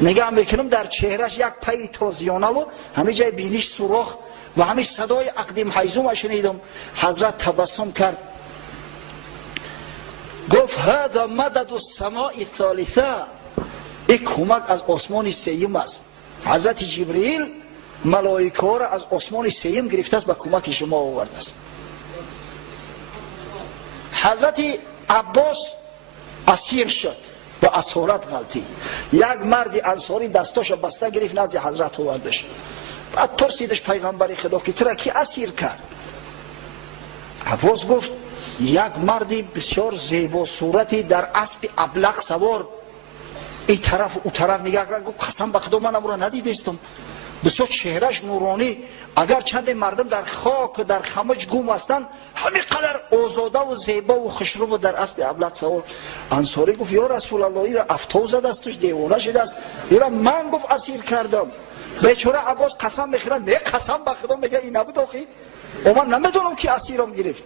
نگاه میکنم در چهرهش یک پای تازیانه و همه جای بینیش سوراخ و همین صدای اقدم حیزم شنیدم. حضرت تبسم کرد، گفت هذا مدد السماء الثالثه، این کمک از آسمان سیوم است. حضرت جبرئیل ملائکه ها را از آسمان سیوم گرفته است به کمک شما آورده است. حضرت عباس اسیر شد و اسارت غلطید. یک مرد انصاری دستاش بسته گرفت نزد حضرت آوردش. بعد پرسیدش پیغمبر خدا که تو را کی اسیر کرد؟ عباس گفت یک مردی بسیار زیبا صورتی در اسب ابلق سوار، این طرف او طرف نگاه کرد، گفت قسم به خدا من او را ندیدستم، بسیار چهرهش نورانی، اگر چند مردم در خاک در خمج گم هستند همین قدر آزاده و زیبا و خوشرو و در اسب ابلق سوار. انصاری گفت یا رسول الله این را افتو زده است، توش دیوانه شده است، این را من گفت اسیر کردم. بیچاره عباس قسم میخوره، نه قسم به خدا میگه این نبود آخی، و من نمیدونم که اسیرم گرفت.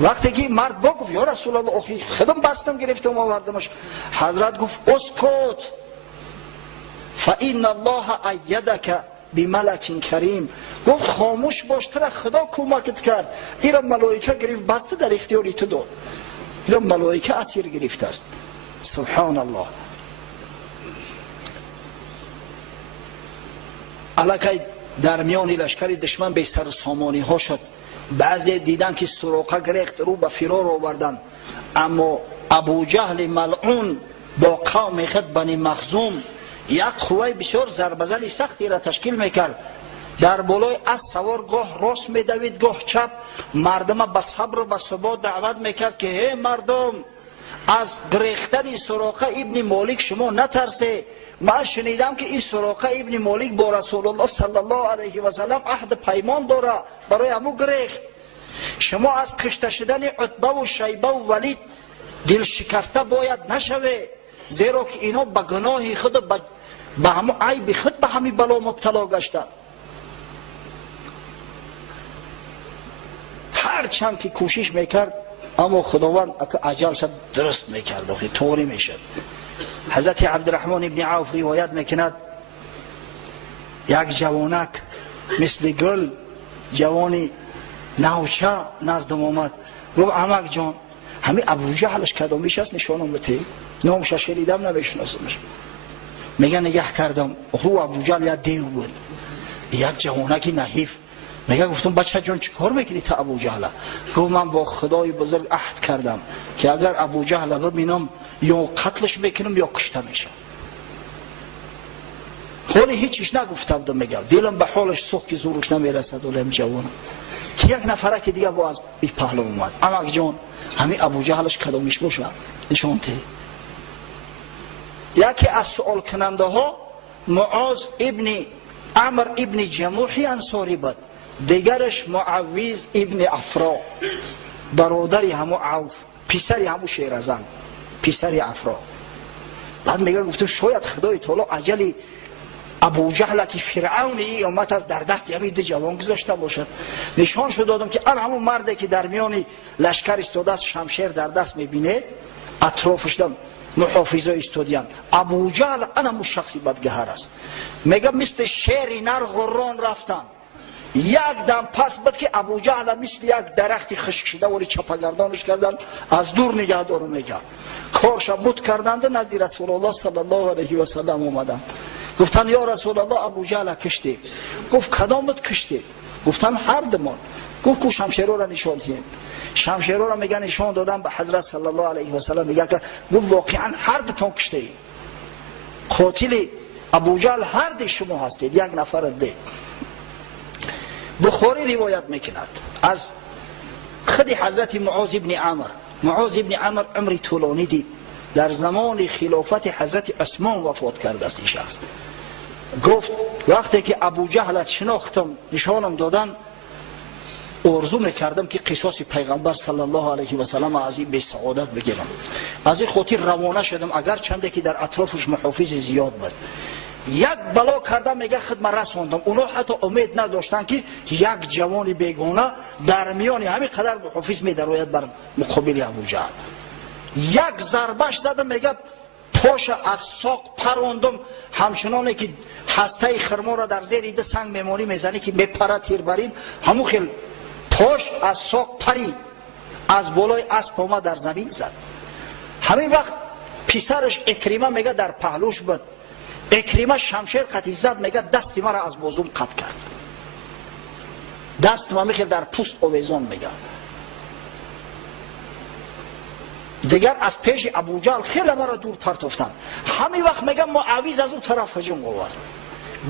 وقتی که مرد با گفت یا رسول الله آخی خودم بستم گرفتم آوردمش. حضرت گفت اسکت فإن الله ایدک بملک کریم، گفت خاموش باش تو را خدا کمکت کرد، این را ملائکه گرفت بسته در اختیاری تو داد، این را ملائکه اسیر گرفته است. سبحان الله. الکی در میان لشکر دشمن به سر سامانی ها شد. بعضی دیدن که سراقه گریخت رو به فرار آوردن، اما ابو جهل ملعون با قوم خود بنی مخزوم یک قوه بسیار ضربه‌زن سختی را تشکیل میکرد. در بالای از سوار گاه راست میدوید گاه چپ، مردم به صبر و به ثبات دعوت میکرد که هی مردم از گریختن سراقه ابن مالک شما نترسه. من شنیدم که این سراقه ابن مالک با رسول الله صلی الله علیه و سلم عهد پیمان داره، برای همو گریخت. شما از کشته شدن عتبه و شیبه و ولید دل شکسته باید نشوه، زیرا که اینا به گناه خود به همو عیب خود به همین بلا مبتلا گشتند. هر چند که کوشش میکرد اما خداوند اجل شد درست میکرد و طوری میشد. حضرت عبدالرحمن ابن عوف روایت میکند یک جوانک مثل گل، جوانی نوچه نزدم آمد گفت عمک جان همین ابو جهلش کدامیش هست نشانم بده، نامش شنیدم نمیشناسمش. میگه نگاه کردم او ابو جهل یا دیو بود، یک جوانکی نحیف. میگه گفتم بچه جان چی کار میکنی تا ابو جهل؟ گفت من با خدای بزرگ عهد کردم که اگر ابو جهل ببینم یا قتلش میکنم یا کشته میشم. حالی هیچیش نگفته بودم. میگه دلم به حالش سوخت که زورش نمیرسد ولیم جوانم که یک نفره که دیگه با از این پهلو اومد. عمک جان همین ابو جهلش کدامیش باشه نشان ته. یکی از سوال کننده ها معاذ ابن عمر ابن جموحی انصاری بود، دیگرش معوذ ابن افرا برادری همو عوف، پسری همو شیرزن، پسری افرا. بعد میگه گفتم شاید خدای تعالی عجلی ابو جهل که فرعون ای امت از در دست همین ده جوان گذاشته باشد. نشان شد دادم که آن همون مرده که در میان لشکر استاده است شمشیر در دست میبینه، اطرافش دم محافظه استودیان. ابو جهل آن همون شخصی بدگهر است. میگه مثل شیر نر غران رفتن، یک دم پس بود که ابو جهل مثل یک درختی خشک شده ولی چپگردانش کردن از دور نگه دارو. میگه کارش بود کردند نزد رسول الله صلی الله علیه و سلم اومدن گفتن یا رسول الله ابو جهل کشتی. گفت کدامت کشتی؟ گفتن هر دمان. گفت کو شمشیرو را نشان دهید. شمشیرو را میگه نشان دادم به حضرت صلی الله علیه و سلم. میگه که گفت واقعا هر دتون کشتی، قاتل ابو جهل هر دی شما هستید، یک نفر ده. بخاری روایت میکند از خود حضرت معاذ ابن عمر. معاذ ابن عمر عمری طولانی دید، در زمان خلافت حضرت عثمان وفات کرده است این شخص. گفت وقتی که ابو جهل شناختم نشانم دادن آرزو میکردم که قصاص پیغمبر صلی الله علیه و سلم از این به سعادت بگیرم. از این خاطر روانه شدم، اگر چنده که در اطرافش محافظ زیاد بود. یک بلا کردم میگه خدمت رسوندم. اونا حتی امید نداشتن که یک جوان بیگانه در میان همین قدر محافظ میدراید بر مقابل ابو جهل. یک ضربش زدم میگه پاش از ساق پروندم، همچنانه که هسته خرما را در زیر ایده سنگ میمانی میزنی که میپره تیر برین، همون خیل پاش از ساق پرید، از بالای اسب آمد در زمین زد. همین وقت پسرش اکریمه میگه در پهلوش بود. اکریمه شمشیر قطعی زد، میگه دستی مرا از بازوم قطع کرد، دست ما میخیر در پوست اویزان. میگه دیگر از پیش ابو جهل خیلی مرا دور پرتافتن. همین وقت میگه معوذ از اون طرف هجوم آورد،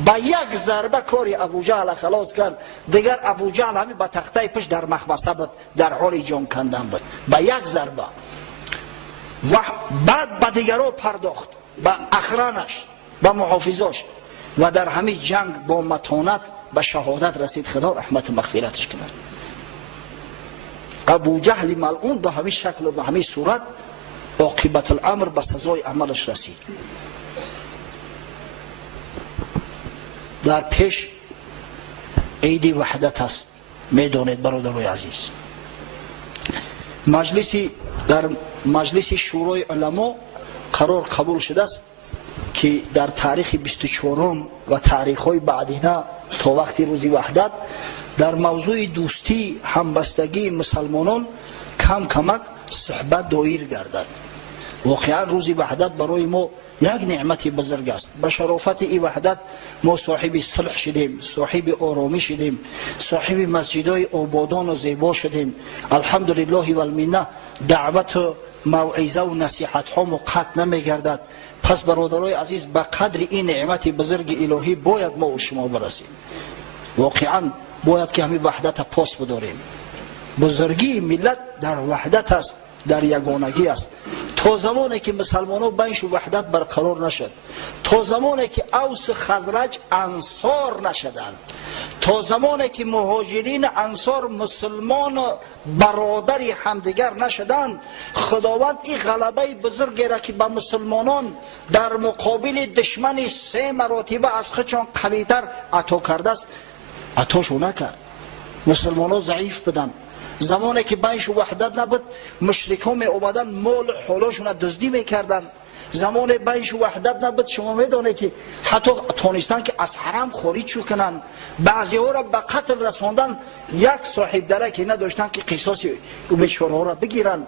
با یک ضربه کاری ابو جهل خلاص کرد. دیگر ابو جهل همین با تخته پشت در مخمصه بود، در حال جان کندن بود با یک ضربه. و بعد با دیگرو پرداخت، با اخرانش، با محافظاش، و در همین جنگ با متانت به شهادت رسید. خدا رحمت مغفرتش کند. ابو جهل ملعون به همین شکل و به همین صورت عاقبت الامر به سزای عملش رسید. در پیش عید وحدت است، میدانید برادرای عزیز. در مجلس شورای علما قرار قبول شده است که در تاریخ 24 و تاریخ‌های بعدینه تا وقتی روز وحدت در موضوع دوستی همبستگی مسلمانان کم کمک صحبت دایر گردد. واقعا روز وحدت برای ما یک نعمت بزرگ است. به شرافت این وحدت ما صاحب صلح شدیم، صاحب آرامی شدیم، صاحب مسجدهای آبادان و زیبا شدیم. الحمدلله و المنه. دعوت و موعظه و نصیحت ها ما قطع نمیگردد. پس برادرای عزیز به قدر این نعمت بزرگ الهی باید ما و شما برسیم. واقعا باید که همین وحدت پاس بداریم. بزرگی ملت در وحدت است، در یگانگی است. تا زمانی که مسلمانان بینش وحدت برقرار نشد، تا زمانی که اوس خزرج انصار نشدند، تا زمانی که مهاجرین انصار مسلمان برادری همدیگر نشدند، خداوند این غلبه بزرگی را که به مسلمانان در مقابل دشمن 3 مراتبه از خودشان قوی‌تر عطا کرده است عطاشو نکرد. مسلمانان ضعیف بدن، زمانی که بینش وحدت نبود مشرکان می اومدن مال حولاشون دزدی میکردن. زمان بینش وحدت نبود شما میدونید که حتی تونستن که از حرم خارج شو کنن، بعضی ها را به قتل رساندن، یک صاحب درکی نداشتن که قصاص بیچاره ها را بگیرن.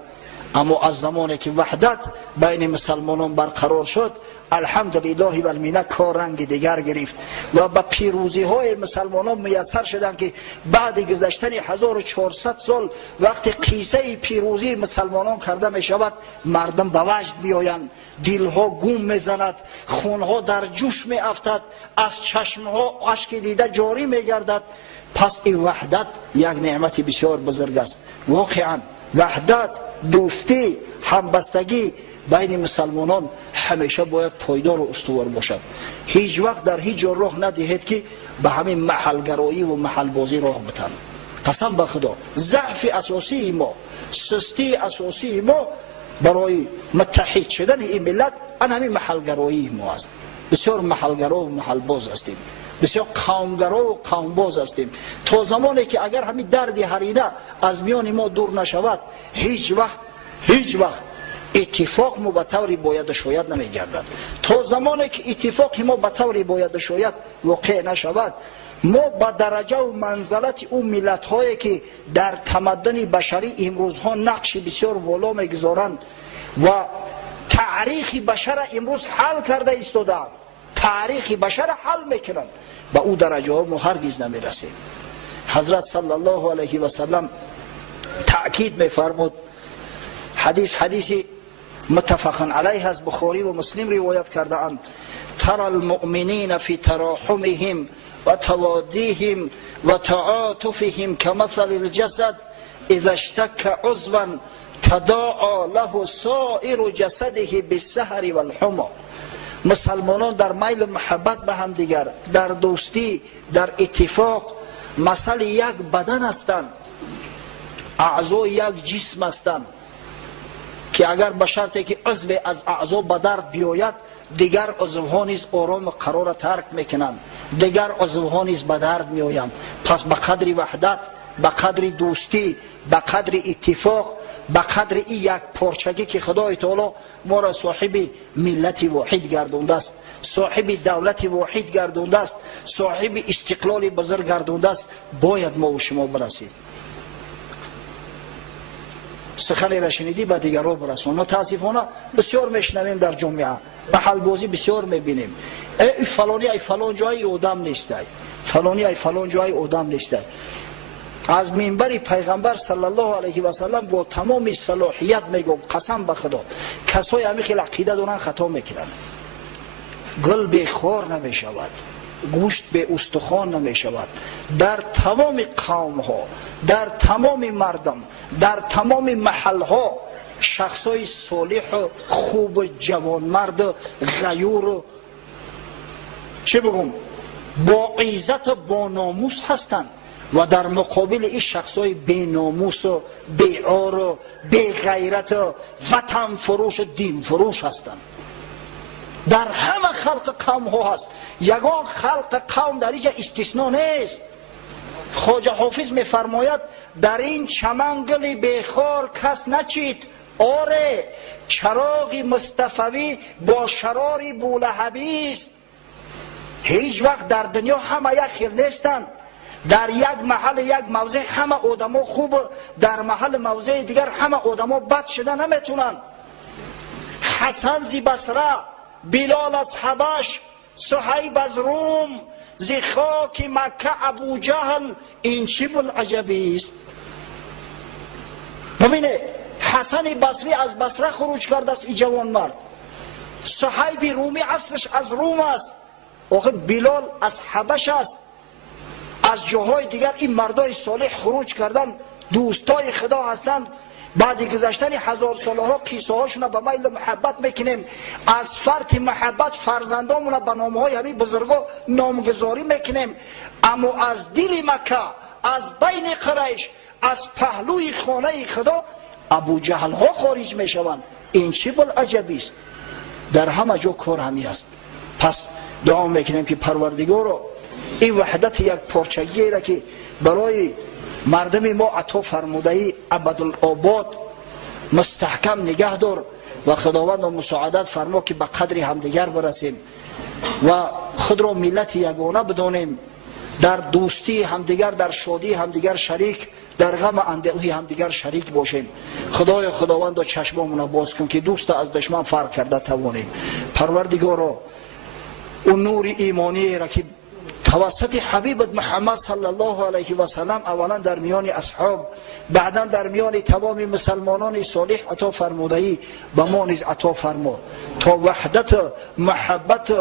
اما از زمانی که وحدت بین مسلمانان برقرار شد الحمدلله و المنه کار رنگ دیگر گرفت و به پیروزی های مسلمانان میسر شدن که بعد گذشتن 1400 سال وقتی قصه پیروزی مسلمانان کرده می شود مردم به وجد می آیند، دلها گوم می زند، خونها در جوش می افتد، از چشمها اشک دیده جاری می گردد. پس این وحدت یک نعمت بسیار بزرگ است. واقعا وحدت، دوستی، همبستگی بین مسلمانان همیشه باید پایدار و استوار باشد. هیچ وقت در هیچ جا راه ندهید که به همین محلگرایی و محلبازی راه بتن. قسم به خدا ضعف اساسی ما، سستی اساسی ما برای متحد شدن این ملت همین محلگرایی ما است. بسیار محلگرا و محلباز هستیم، بسیار قومگرا و قومباز هستیم. تا زمانی که اگر همین درد هرینه از میان ما دور نشود هیچ وقت اتفاق ما به طوری باید شاید نمی گردد. تا زمانی که اتفاق ما به طوری باید شاید واقع نشود ما به درجه و منزلت اون ملت هایی که در تمدن بشری امروزها نقش بسیار والا میگذارند و تاریخ بشر امروز حل کرده ایستادند، تاریخ بشر حل میکنن، به او درجه ها ما هرگز نمیرسیم. حضرت صلی الله علیه و سلم تأکید میفرمود، حدیث متفق علیه است، بخاری و مسلم روایت کرده اند: ترى المؤمنین فی تراحمهم و توادیهم و تعاطفهم كمثل الجسد اذا اشتك عضوا تداعى له سائر جسده بالسهر والحمى. مسلمانان در میل محبت به هم دیگر، در دوستی، در اتفاق مثل یک بدن هستند، اعضای یک جسم هستند که اگر به شرطی که عضو از اعضا به درد بیاید دیگر عضوها نیز آرام قرار ترک میکنند، دیگر عضوها نیز به درد میآیند. پس به قدر وحدت، به قدر دوستی، به قدر اتفاق، به قدر این یک پارچگی که خدای تعالی ما را صاحب ملت واحد گردونده است، صاحب دولت واحد گردونده است، صاحب استقلال بزرگ گردونده است، باید ما و شما برسیم. سخنی را شنیدی به دیگرها برسون. متاسفانه بسیار میشنویم در جامعه، محل بازی بسیار میبینیم، ای فلانی ای فلان جای آدم نیست، فلانی ای فلان جای آدم نیست. از منبر پیغمبر صلی الله علیه و سلم با تمام صلاحیت میگم، قسم به خدا کسای همیشه عقیده دارن خطا میکنن. گل به خار نمی شود، گوشت به استخوان نمی شود. در تمام قوم ها، در تمام مردم، در تمام محل ها شخصای صالح و خوب و جوانمرد و غیور و چه بگم با عزت و با ناموس هستند و در مقابل این شخصای بی ناموس و بی عار و بی غیرت و وطن فروش و دین فروش هستند. در همه خلق قوم ها هست، یگان خلق قوم در اینجا استثناء نیست. خواجه حافظ میفرماید در این چمن گل بیخار کس نچید، آره چراغ مصطفوی با شرار بولهبی است. هیچ وقت در دنیا همه یک خیل نیستند. در یک محل یک موضع همه آدما خوب، در محل موضع دیگر همه آدما بد شده نمیتونن. حسن زی بصره، بلال از حبش، صهیب از روم، زی خاک مکه ابو جهل، این چی بوالعجبی است؟ ببینه حسن بصری از بصره خروج کرده است، این جوان مرد. صهیب رومی اصلش از روم است. آخه بلال از حبش است. از جاهای دیگر این مردای صالح خروج کردن، دوستای خدا هستند. بعد گذشتن 1000 سالها قصه هاشون به میل محبت میکنیم، از فرط محبت فرزندامون به نامهای همین بزرگا نامگذاری میکنیم. اما از دل مکه، از بین قریش، از پهلوی خانه خدا ابو جهل ها خارج میشوند. این چی بوالعجبی است؟ در همه جا کار همی است. پس دعا میکنیم که پروردگار این وحدت یک پارچگی را که برای مردم ما عطا فرموده ابدالآباد مستحکم نگه دار و خداوند مساعدت فرما که به قدر همدیگر برسیم و خود را ملت یگانه بدانیم، در دوستی همدیگر، در شادی همدیگر شریک، در غم اندوه همدیگر شریک باشیم. خداوند چشممون باز کن که دوست از دشمن فرق کرده توانیم. پروردگارا اون نور ایمانی را که توسط حبیبت محمد صلی الله علیه و سلم اولا در میان اصحاب، بعدا در میان تمام مسلمانان صالح عطا فرموده‌ای به ما نیز عطا فرما تا وحدت، محبت،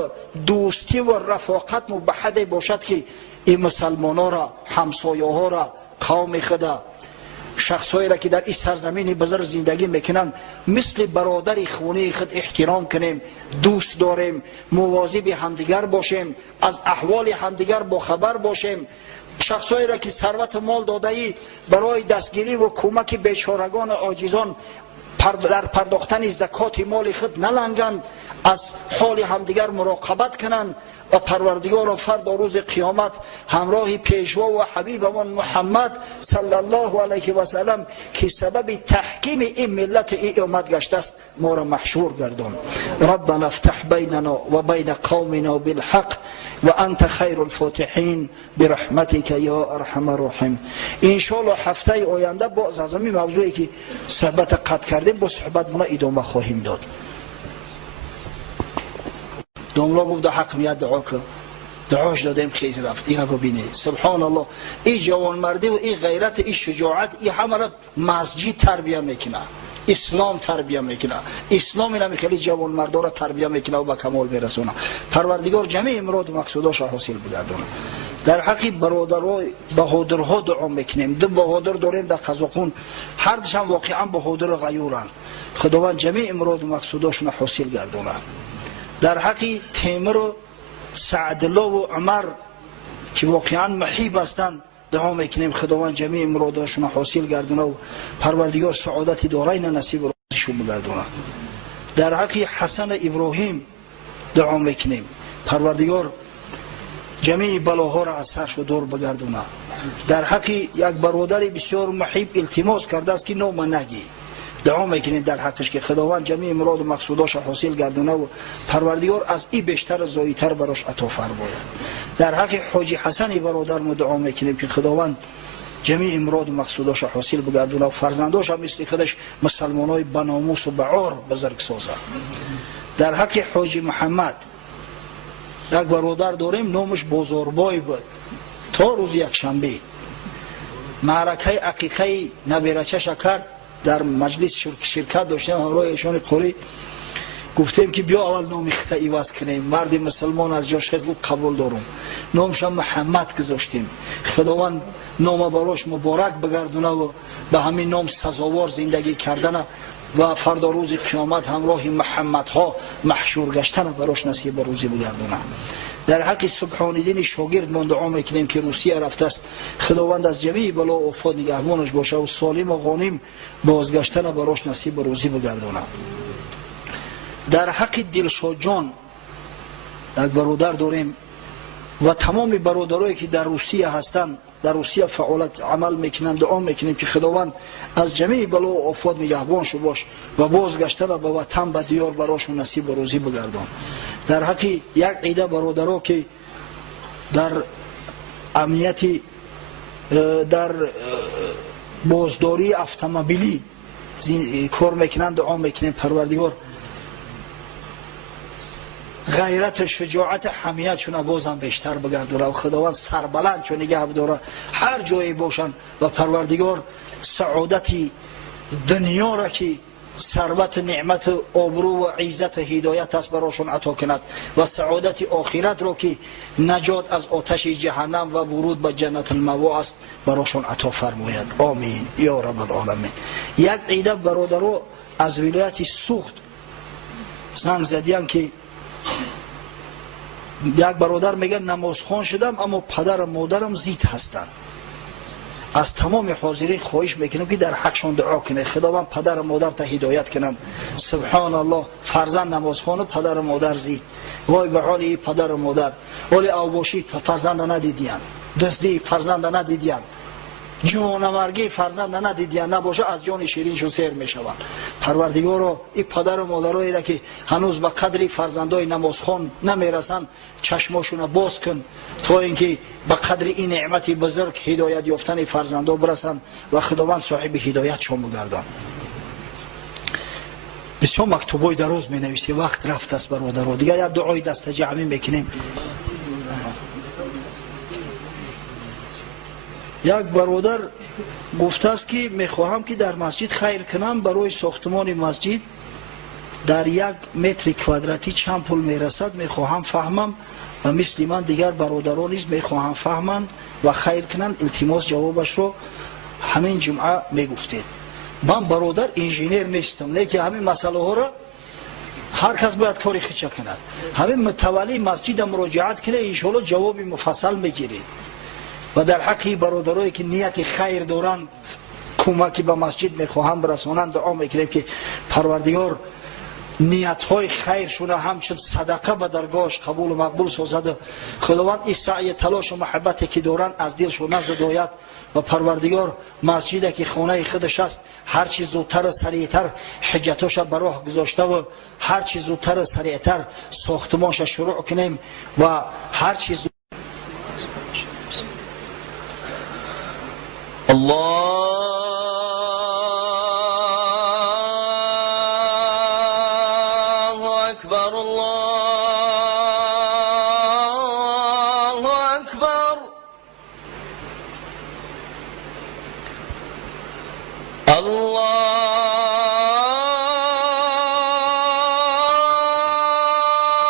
دوستی و رفاقت مبحده باشد که این مسلمانان را، همسایه ها را، قوم خدا، شخصایی را که در این سرزمین بزرگ زندگی میکنن مثل برادر خونه خود احترام کنیم، دوست داریم، مواظب همدیگر باشیم، از احوال همدیگر با خبر باشیم. شخصایی را که ثروت مال داده ای برای دستگیری و کمک بیچارگان عاجزان در پرداختن زکات مال خود نلنگند، از حال همدیگر مراقبت کنند و پروردگار فردا روز قیامت همراه پیشوا و حبیبمان محمد صلی الله علیه و سلم که سبب تحکیم این ملت این امت گشته است ما را محشور گردان. ربنا افتح بیننا و بین قومنا بالحق و انت خیر الفاتحین برحمتک یا ارحم الراحمین. ان شاء الله هفته آینده باز از همین موضوعی که صحبت قطع کردیم با صحبتمون ادامه خواهیم داد. دوملا گفت حق میاد دعا که دعاش دادیم خیز رفت. این را ببینید سبحان الله، این جوانمردی و این غیرت، این شجاعت، این همه را مسجد تربیه میکنه، اسلام تربیه میکنه. اسلام اینا میخواد جوانمردا را تربیه میکنه و به کمال برسونه. پروردگار جميع مراد و مقصوداش حاصل بگردونه. در حق برادرای بهادرها دعا میکنیم. دو بهادر داریم در قزاقون، هر دوشان واقعا بهادر و غیورن. خداوند جميع مراد و مقصوداشون حاصل گردونه. در حق تیمور و سعدالله و عمر که واقعا محیب هستند دعا میکنیم خداوند جميع مراداشون حاصل گردونه و پروردگار سعادت دارین نصیب روزشون بگردونه. در حق حسن ابراهیم دعا میکنیم پروردگار جميع بلاها را از سرش دور بگردونه. در حق یک برادر بسیار محیب التماس کرده است که نام نگی، دعا میکنیم در حقش که خداوند جميع مراد و مقصوداش حاصل گردونه و پروردگار از این بیشتر زاییتر براش عطا فرماید. در حق حاجی حسن برادر ما دعا میکنیم که خداوند جميع مراد و مقصوداش حاصل بگردونه و فرزنداش هم مثل خودش مسلمانای بناموس و بعار بزرگ سازه. در حق حاجی محمد یک برادر داریم نامش بازاربای بود، تا روز یک شنبه معرکه عقیقه نبیرچه شکر در مجلس شرکت داشتیم همراه ایشان قوری. گفتیم که بیا اول نام خطه ایواز کنیم. مرد مسلمان از جاش خیز گفت قبول دارم. نامش محمد گذاشتیم. خداوند نام براش مبارک بگردونه و به همین نام سزاوار زندگی کردن و فردا روز قیامت همراه محمد ها محشور گشتن براش نصیب روزی بگردونه. در حق سبحان الدین شاگرد من دعا میکنیم که روسیه رفته است خداوند از جميع بلا و آفات نگهبانش باشه و سالم و غانم بازگشتن براش نصیب روزی بگردونه. در حق دلشاد جان یک برادر داریم و تمام برادرایی که در روسیه هستند، در روسیه فعالیت عمل میکنن، دعا میکنیم که خداوند از جميع بلا و آفات نگهبانش باش و بازگشتن به وطن به دیار براشون نصیب روزی بگردان. در حق یک عده برادرها که در امنیتی در بازداری اتومبیلی کار میکنن دعا میکنیم پروردگار غیرت، شجاعت، حمیتشون بازم بیشتر بگردونه و خداوند سربلند چون نگه بداره هر جایی باشن و پروردگار سعادتی دنیا را که ثروت، نعمت، آبرو و عزت، هدایت است براشون عطا کند و سعادت آخرت را که نجات از آتش جهنم و ورود به جنت المأوا است براشون عطا فرماید. آمین یا رب العالمین. یک عده برادرها از ولایت سوخت زنگ زدیان که یک برادر میگه نمازخوان شدم اما پدر و مادرم زید هستند. از تمام حاضرین خواهش میکنم که در حقشون دعا کنه خداوند پدر و مادر تا هدایت کنن. سبحان الله، فرزند نمازخوان و پدر و مادر زید. وای به حال این پدر و مادر، ولی اوباشی فرزند ندیدین، دزدی فرزند ندیدین، جانمرگی فرزند ندیدی نباشه از جان شیرینشون سیر میشوند. پروردگارا این پدر و مادرایی را که هنوز به قدر فرزندای نمازخوان نمیرسن چشماشون باز کن تا اینکه به قدر این نعمت بزرگ هدایت یافتن فرزندا برسن و خداوند صاحب هدایت شون بگردان. بسیار مکتوبای دراز می نویسی، وقت رفت است برادرها، دیگه یک دعای دست جمعی میکنیم. یک برادر گفته است که میخواهم که در مسجد خیر کنم، برای ساختمان مسجد در 1 متر کوادراتی چند پول میرسد میخواهم فهمم و مثل من دیگر برادران نیز میخواهم فهمند و خیر کنند. التماس جوابش رو همین جمعه میگفتید. من برادر انجینیر نیستم، لیکن همین مسئله ها را هر کس باید کاری خیچه کند. همین متولی مسجد مراجعت کنه، انشاءالله جواب مفصل میگیرید. و در حقی برادرایی که نیت خیر دارند کمکی به مسجد میخواهم برسانند دعا میکنیم که پروردگار نیت های خیرشون هم شد صدقه به درگاهش قبول و مقبول سازد. خداوند این سعی تلاش و محبتی که دارند از دلشون نزداید و پروردگار مسجدی که خانه خودش است هر چیز زودتر و سریعتر حجتاش به راه گذاشته و هر چیز زودتر و سریعتر ساختمانش شروع کنیم و هر چیز الله أكبر الله أكبر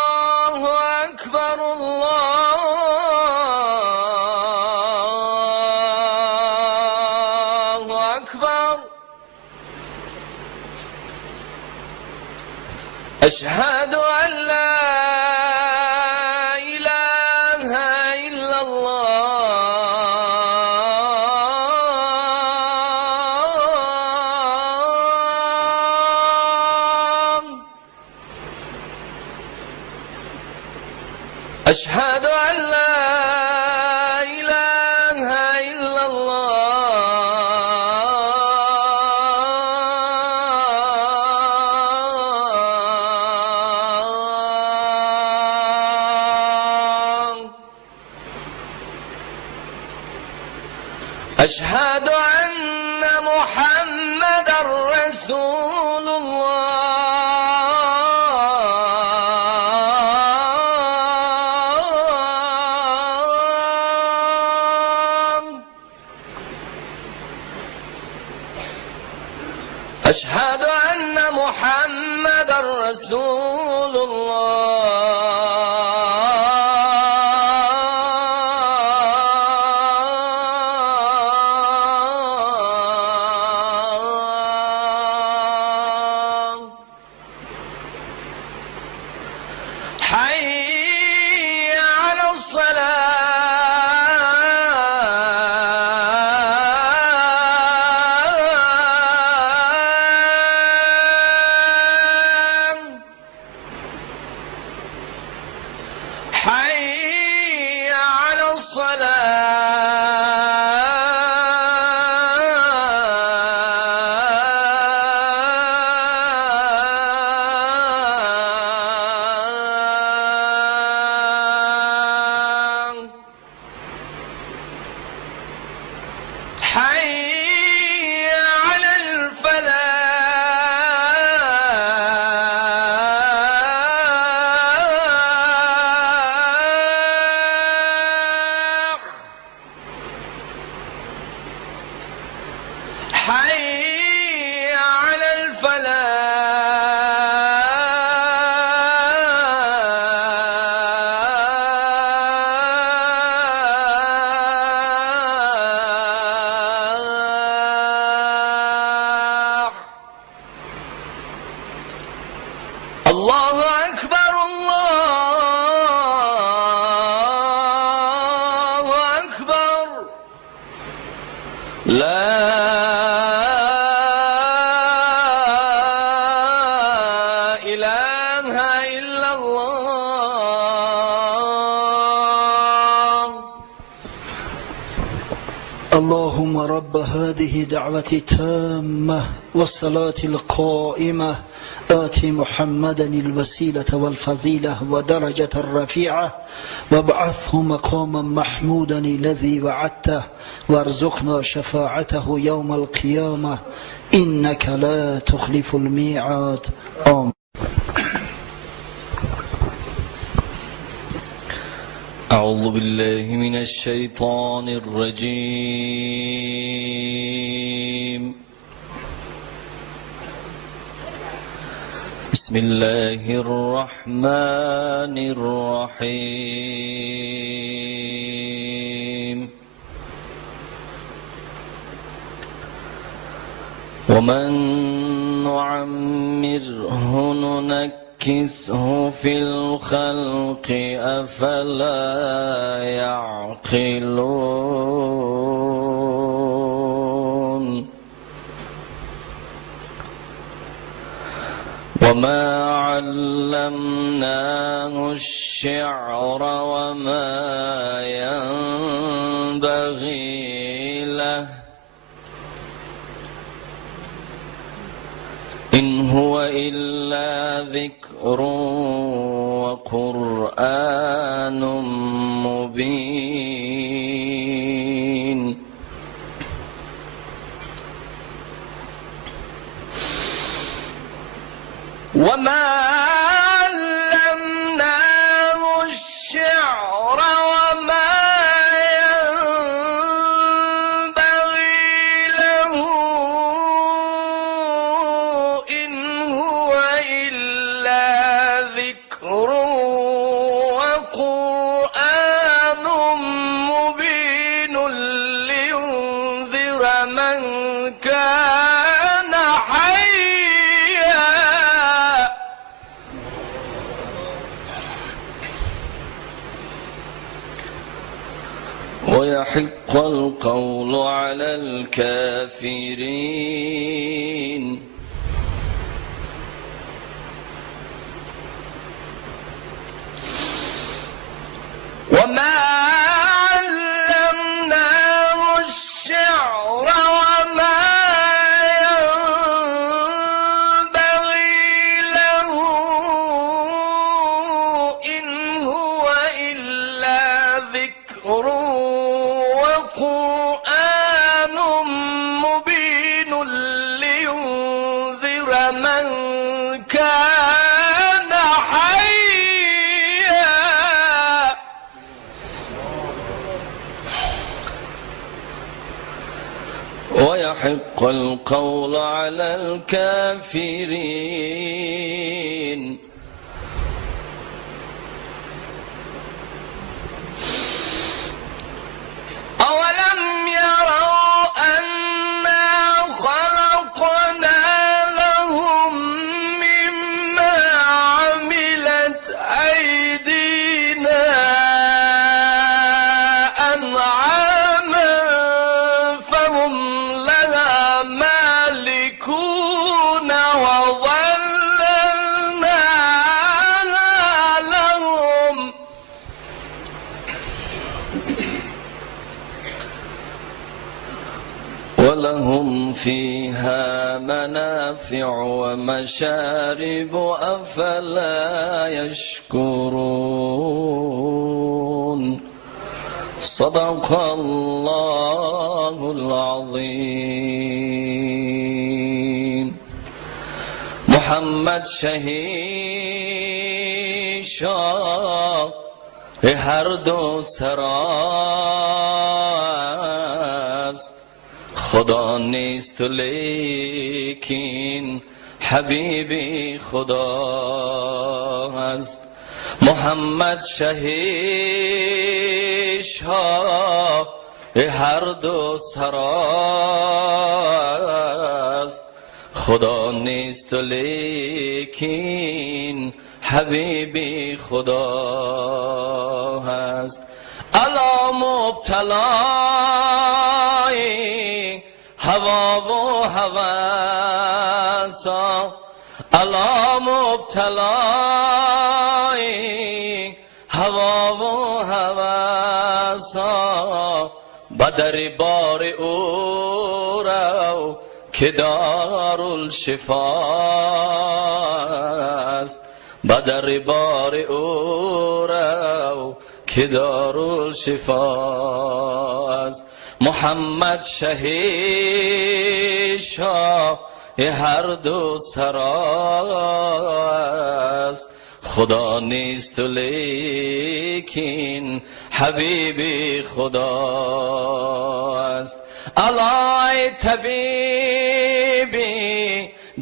الله أكبر الله أكبر أشهد أن لا إله إلا الله أشهد أن لا إله إلا الله أشهد أن محمدا رسول الله أشهد أن محمدا رسول الله حي على الصلاة اللهم رب هذه دعوة التامة والصلاة القائمة آت محمدا الوسيلة والفضيلة ودرجة الرفيعة وابعثه مقاما محمودا الذي وعدته وارزقنا شفاعته يوم القيامة إنك لا تخلف الميعاد آمين. أعوذ بالله من الشيطان الرجيم. بسم الله الرحمن الرحيم. ومن نعمره ننكسه في الخلق أفلا يعقلون. وما علمناه الشعر وما ينبغي له إن هو إلا ذكر وقرآن مبين. وما علمناه الشعر وما ينبغي له إن هو إلا ذكر وقرآن مبين لينذر من كان حيا ويحق القول على الكافرين. وما علمناه الشعر وما ينبغي له إن هو إلا ذكر وقرآن مبين لينذر من كان حيا ويحق القول على الكافرين. أولم يروا أنا خلقنا لهم مما عملت أيدينا أنعاما فهم لها مالكون وظللناها لهم ولهم فيها منافع ومشارب أفلا يشكرون. صدق الله العظيم. محمد شهید شاه هر دو سراست خدا نیست لیکن حبیبی خدا است. محمد شهید شاه هر دو سراست خدا نیست لیکن حبیبی خدا است. الا مبتلای هوا و هوسا الا مبتلای هوا و هوسا در بار او رو که دارالشفاست، به در بار او رو که دارالشفاست. محمد شهید شاه هر دو سراست، خدا نیست و لیکن حبیب خداست. الای طبیبی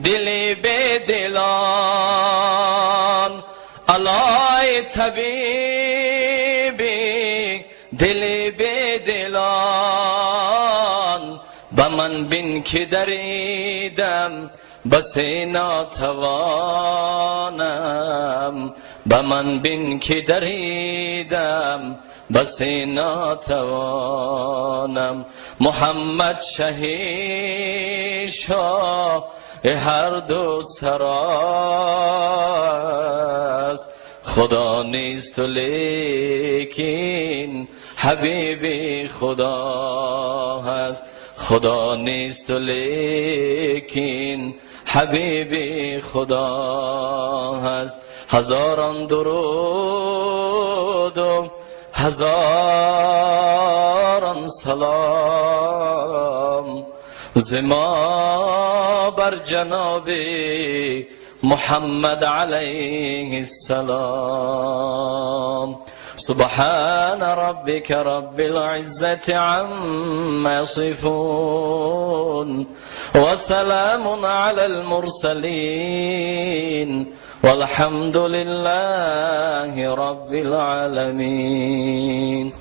دلی به دلان، الای طبیبی دلی به دلان، به من بین که دریدم بس ناتوانم، به من بین که دریدم بس ناتوانم. محمد شهید شاه هر دو سراست، خدا نیست و لیکن حبیب خدا هست، خدا نیست و لیکن حبیب خدا هست. هزاران درود و هزاران سلام ز ما بر جناب محمد علیه السلام. سبحان ربك رب العزة عما يصفون وسلام على المرسلين والحمد لله رب العالمين.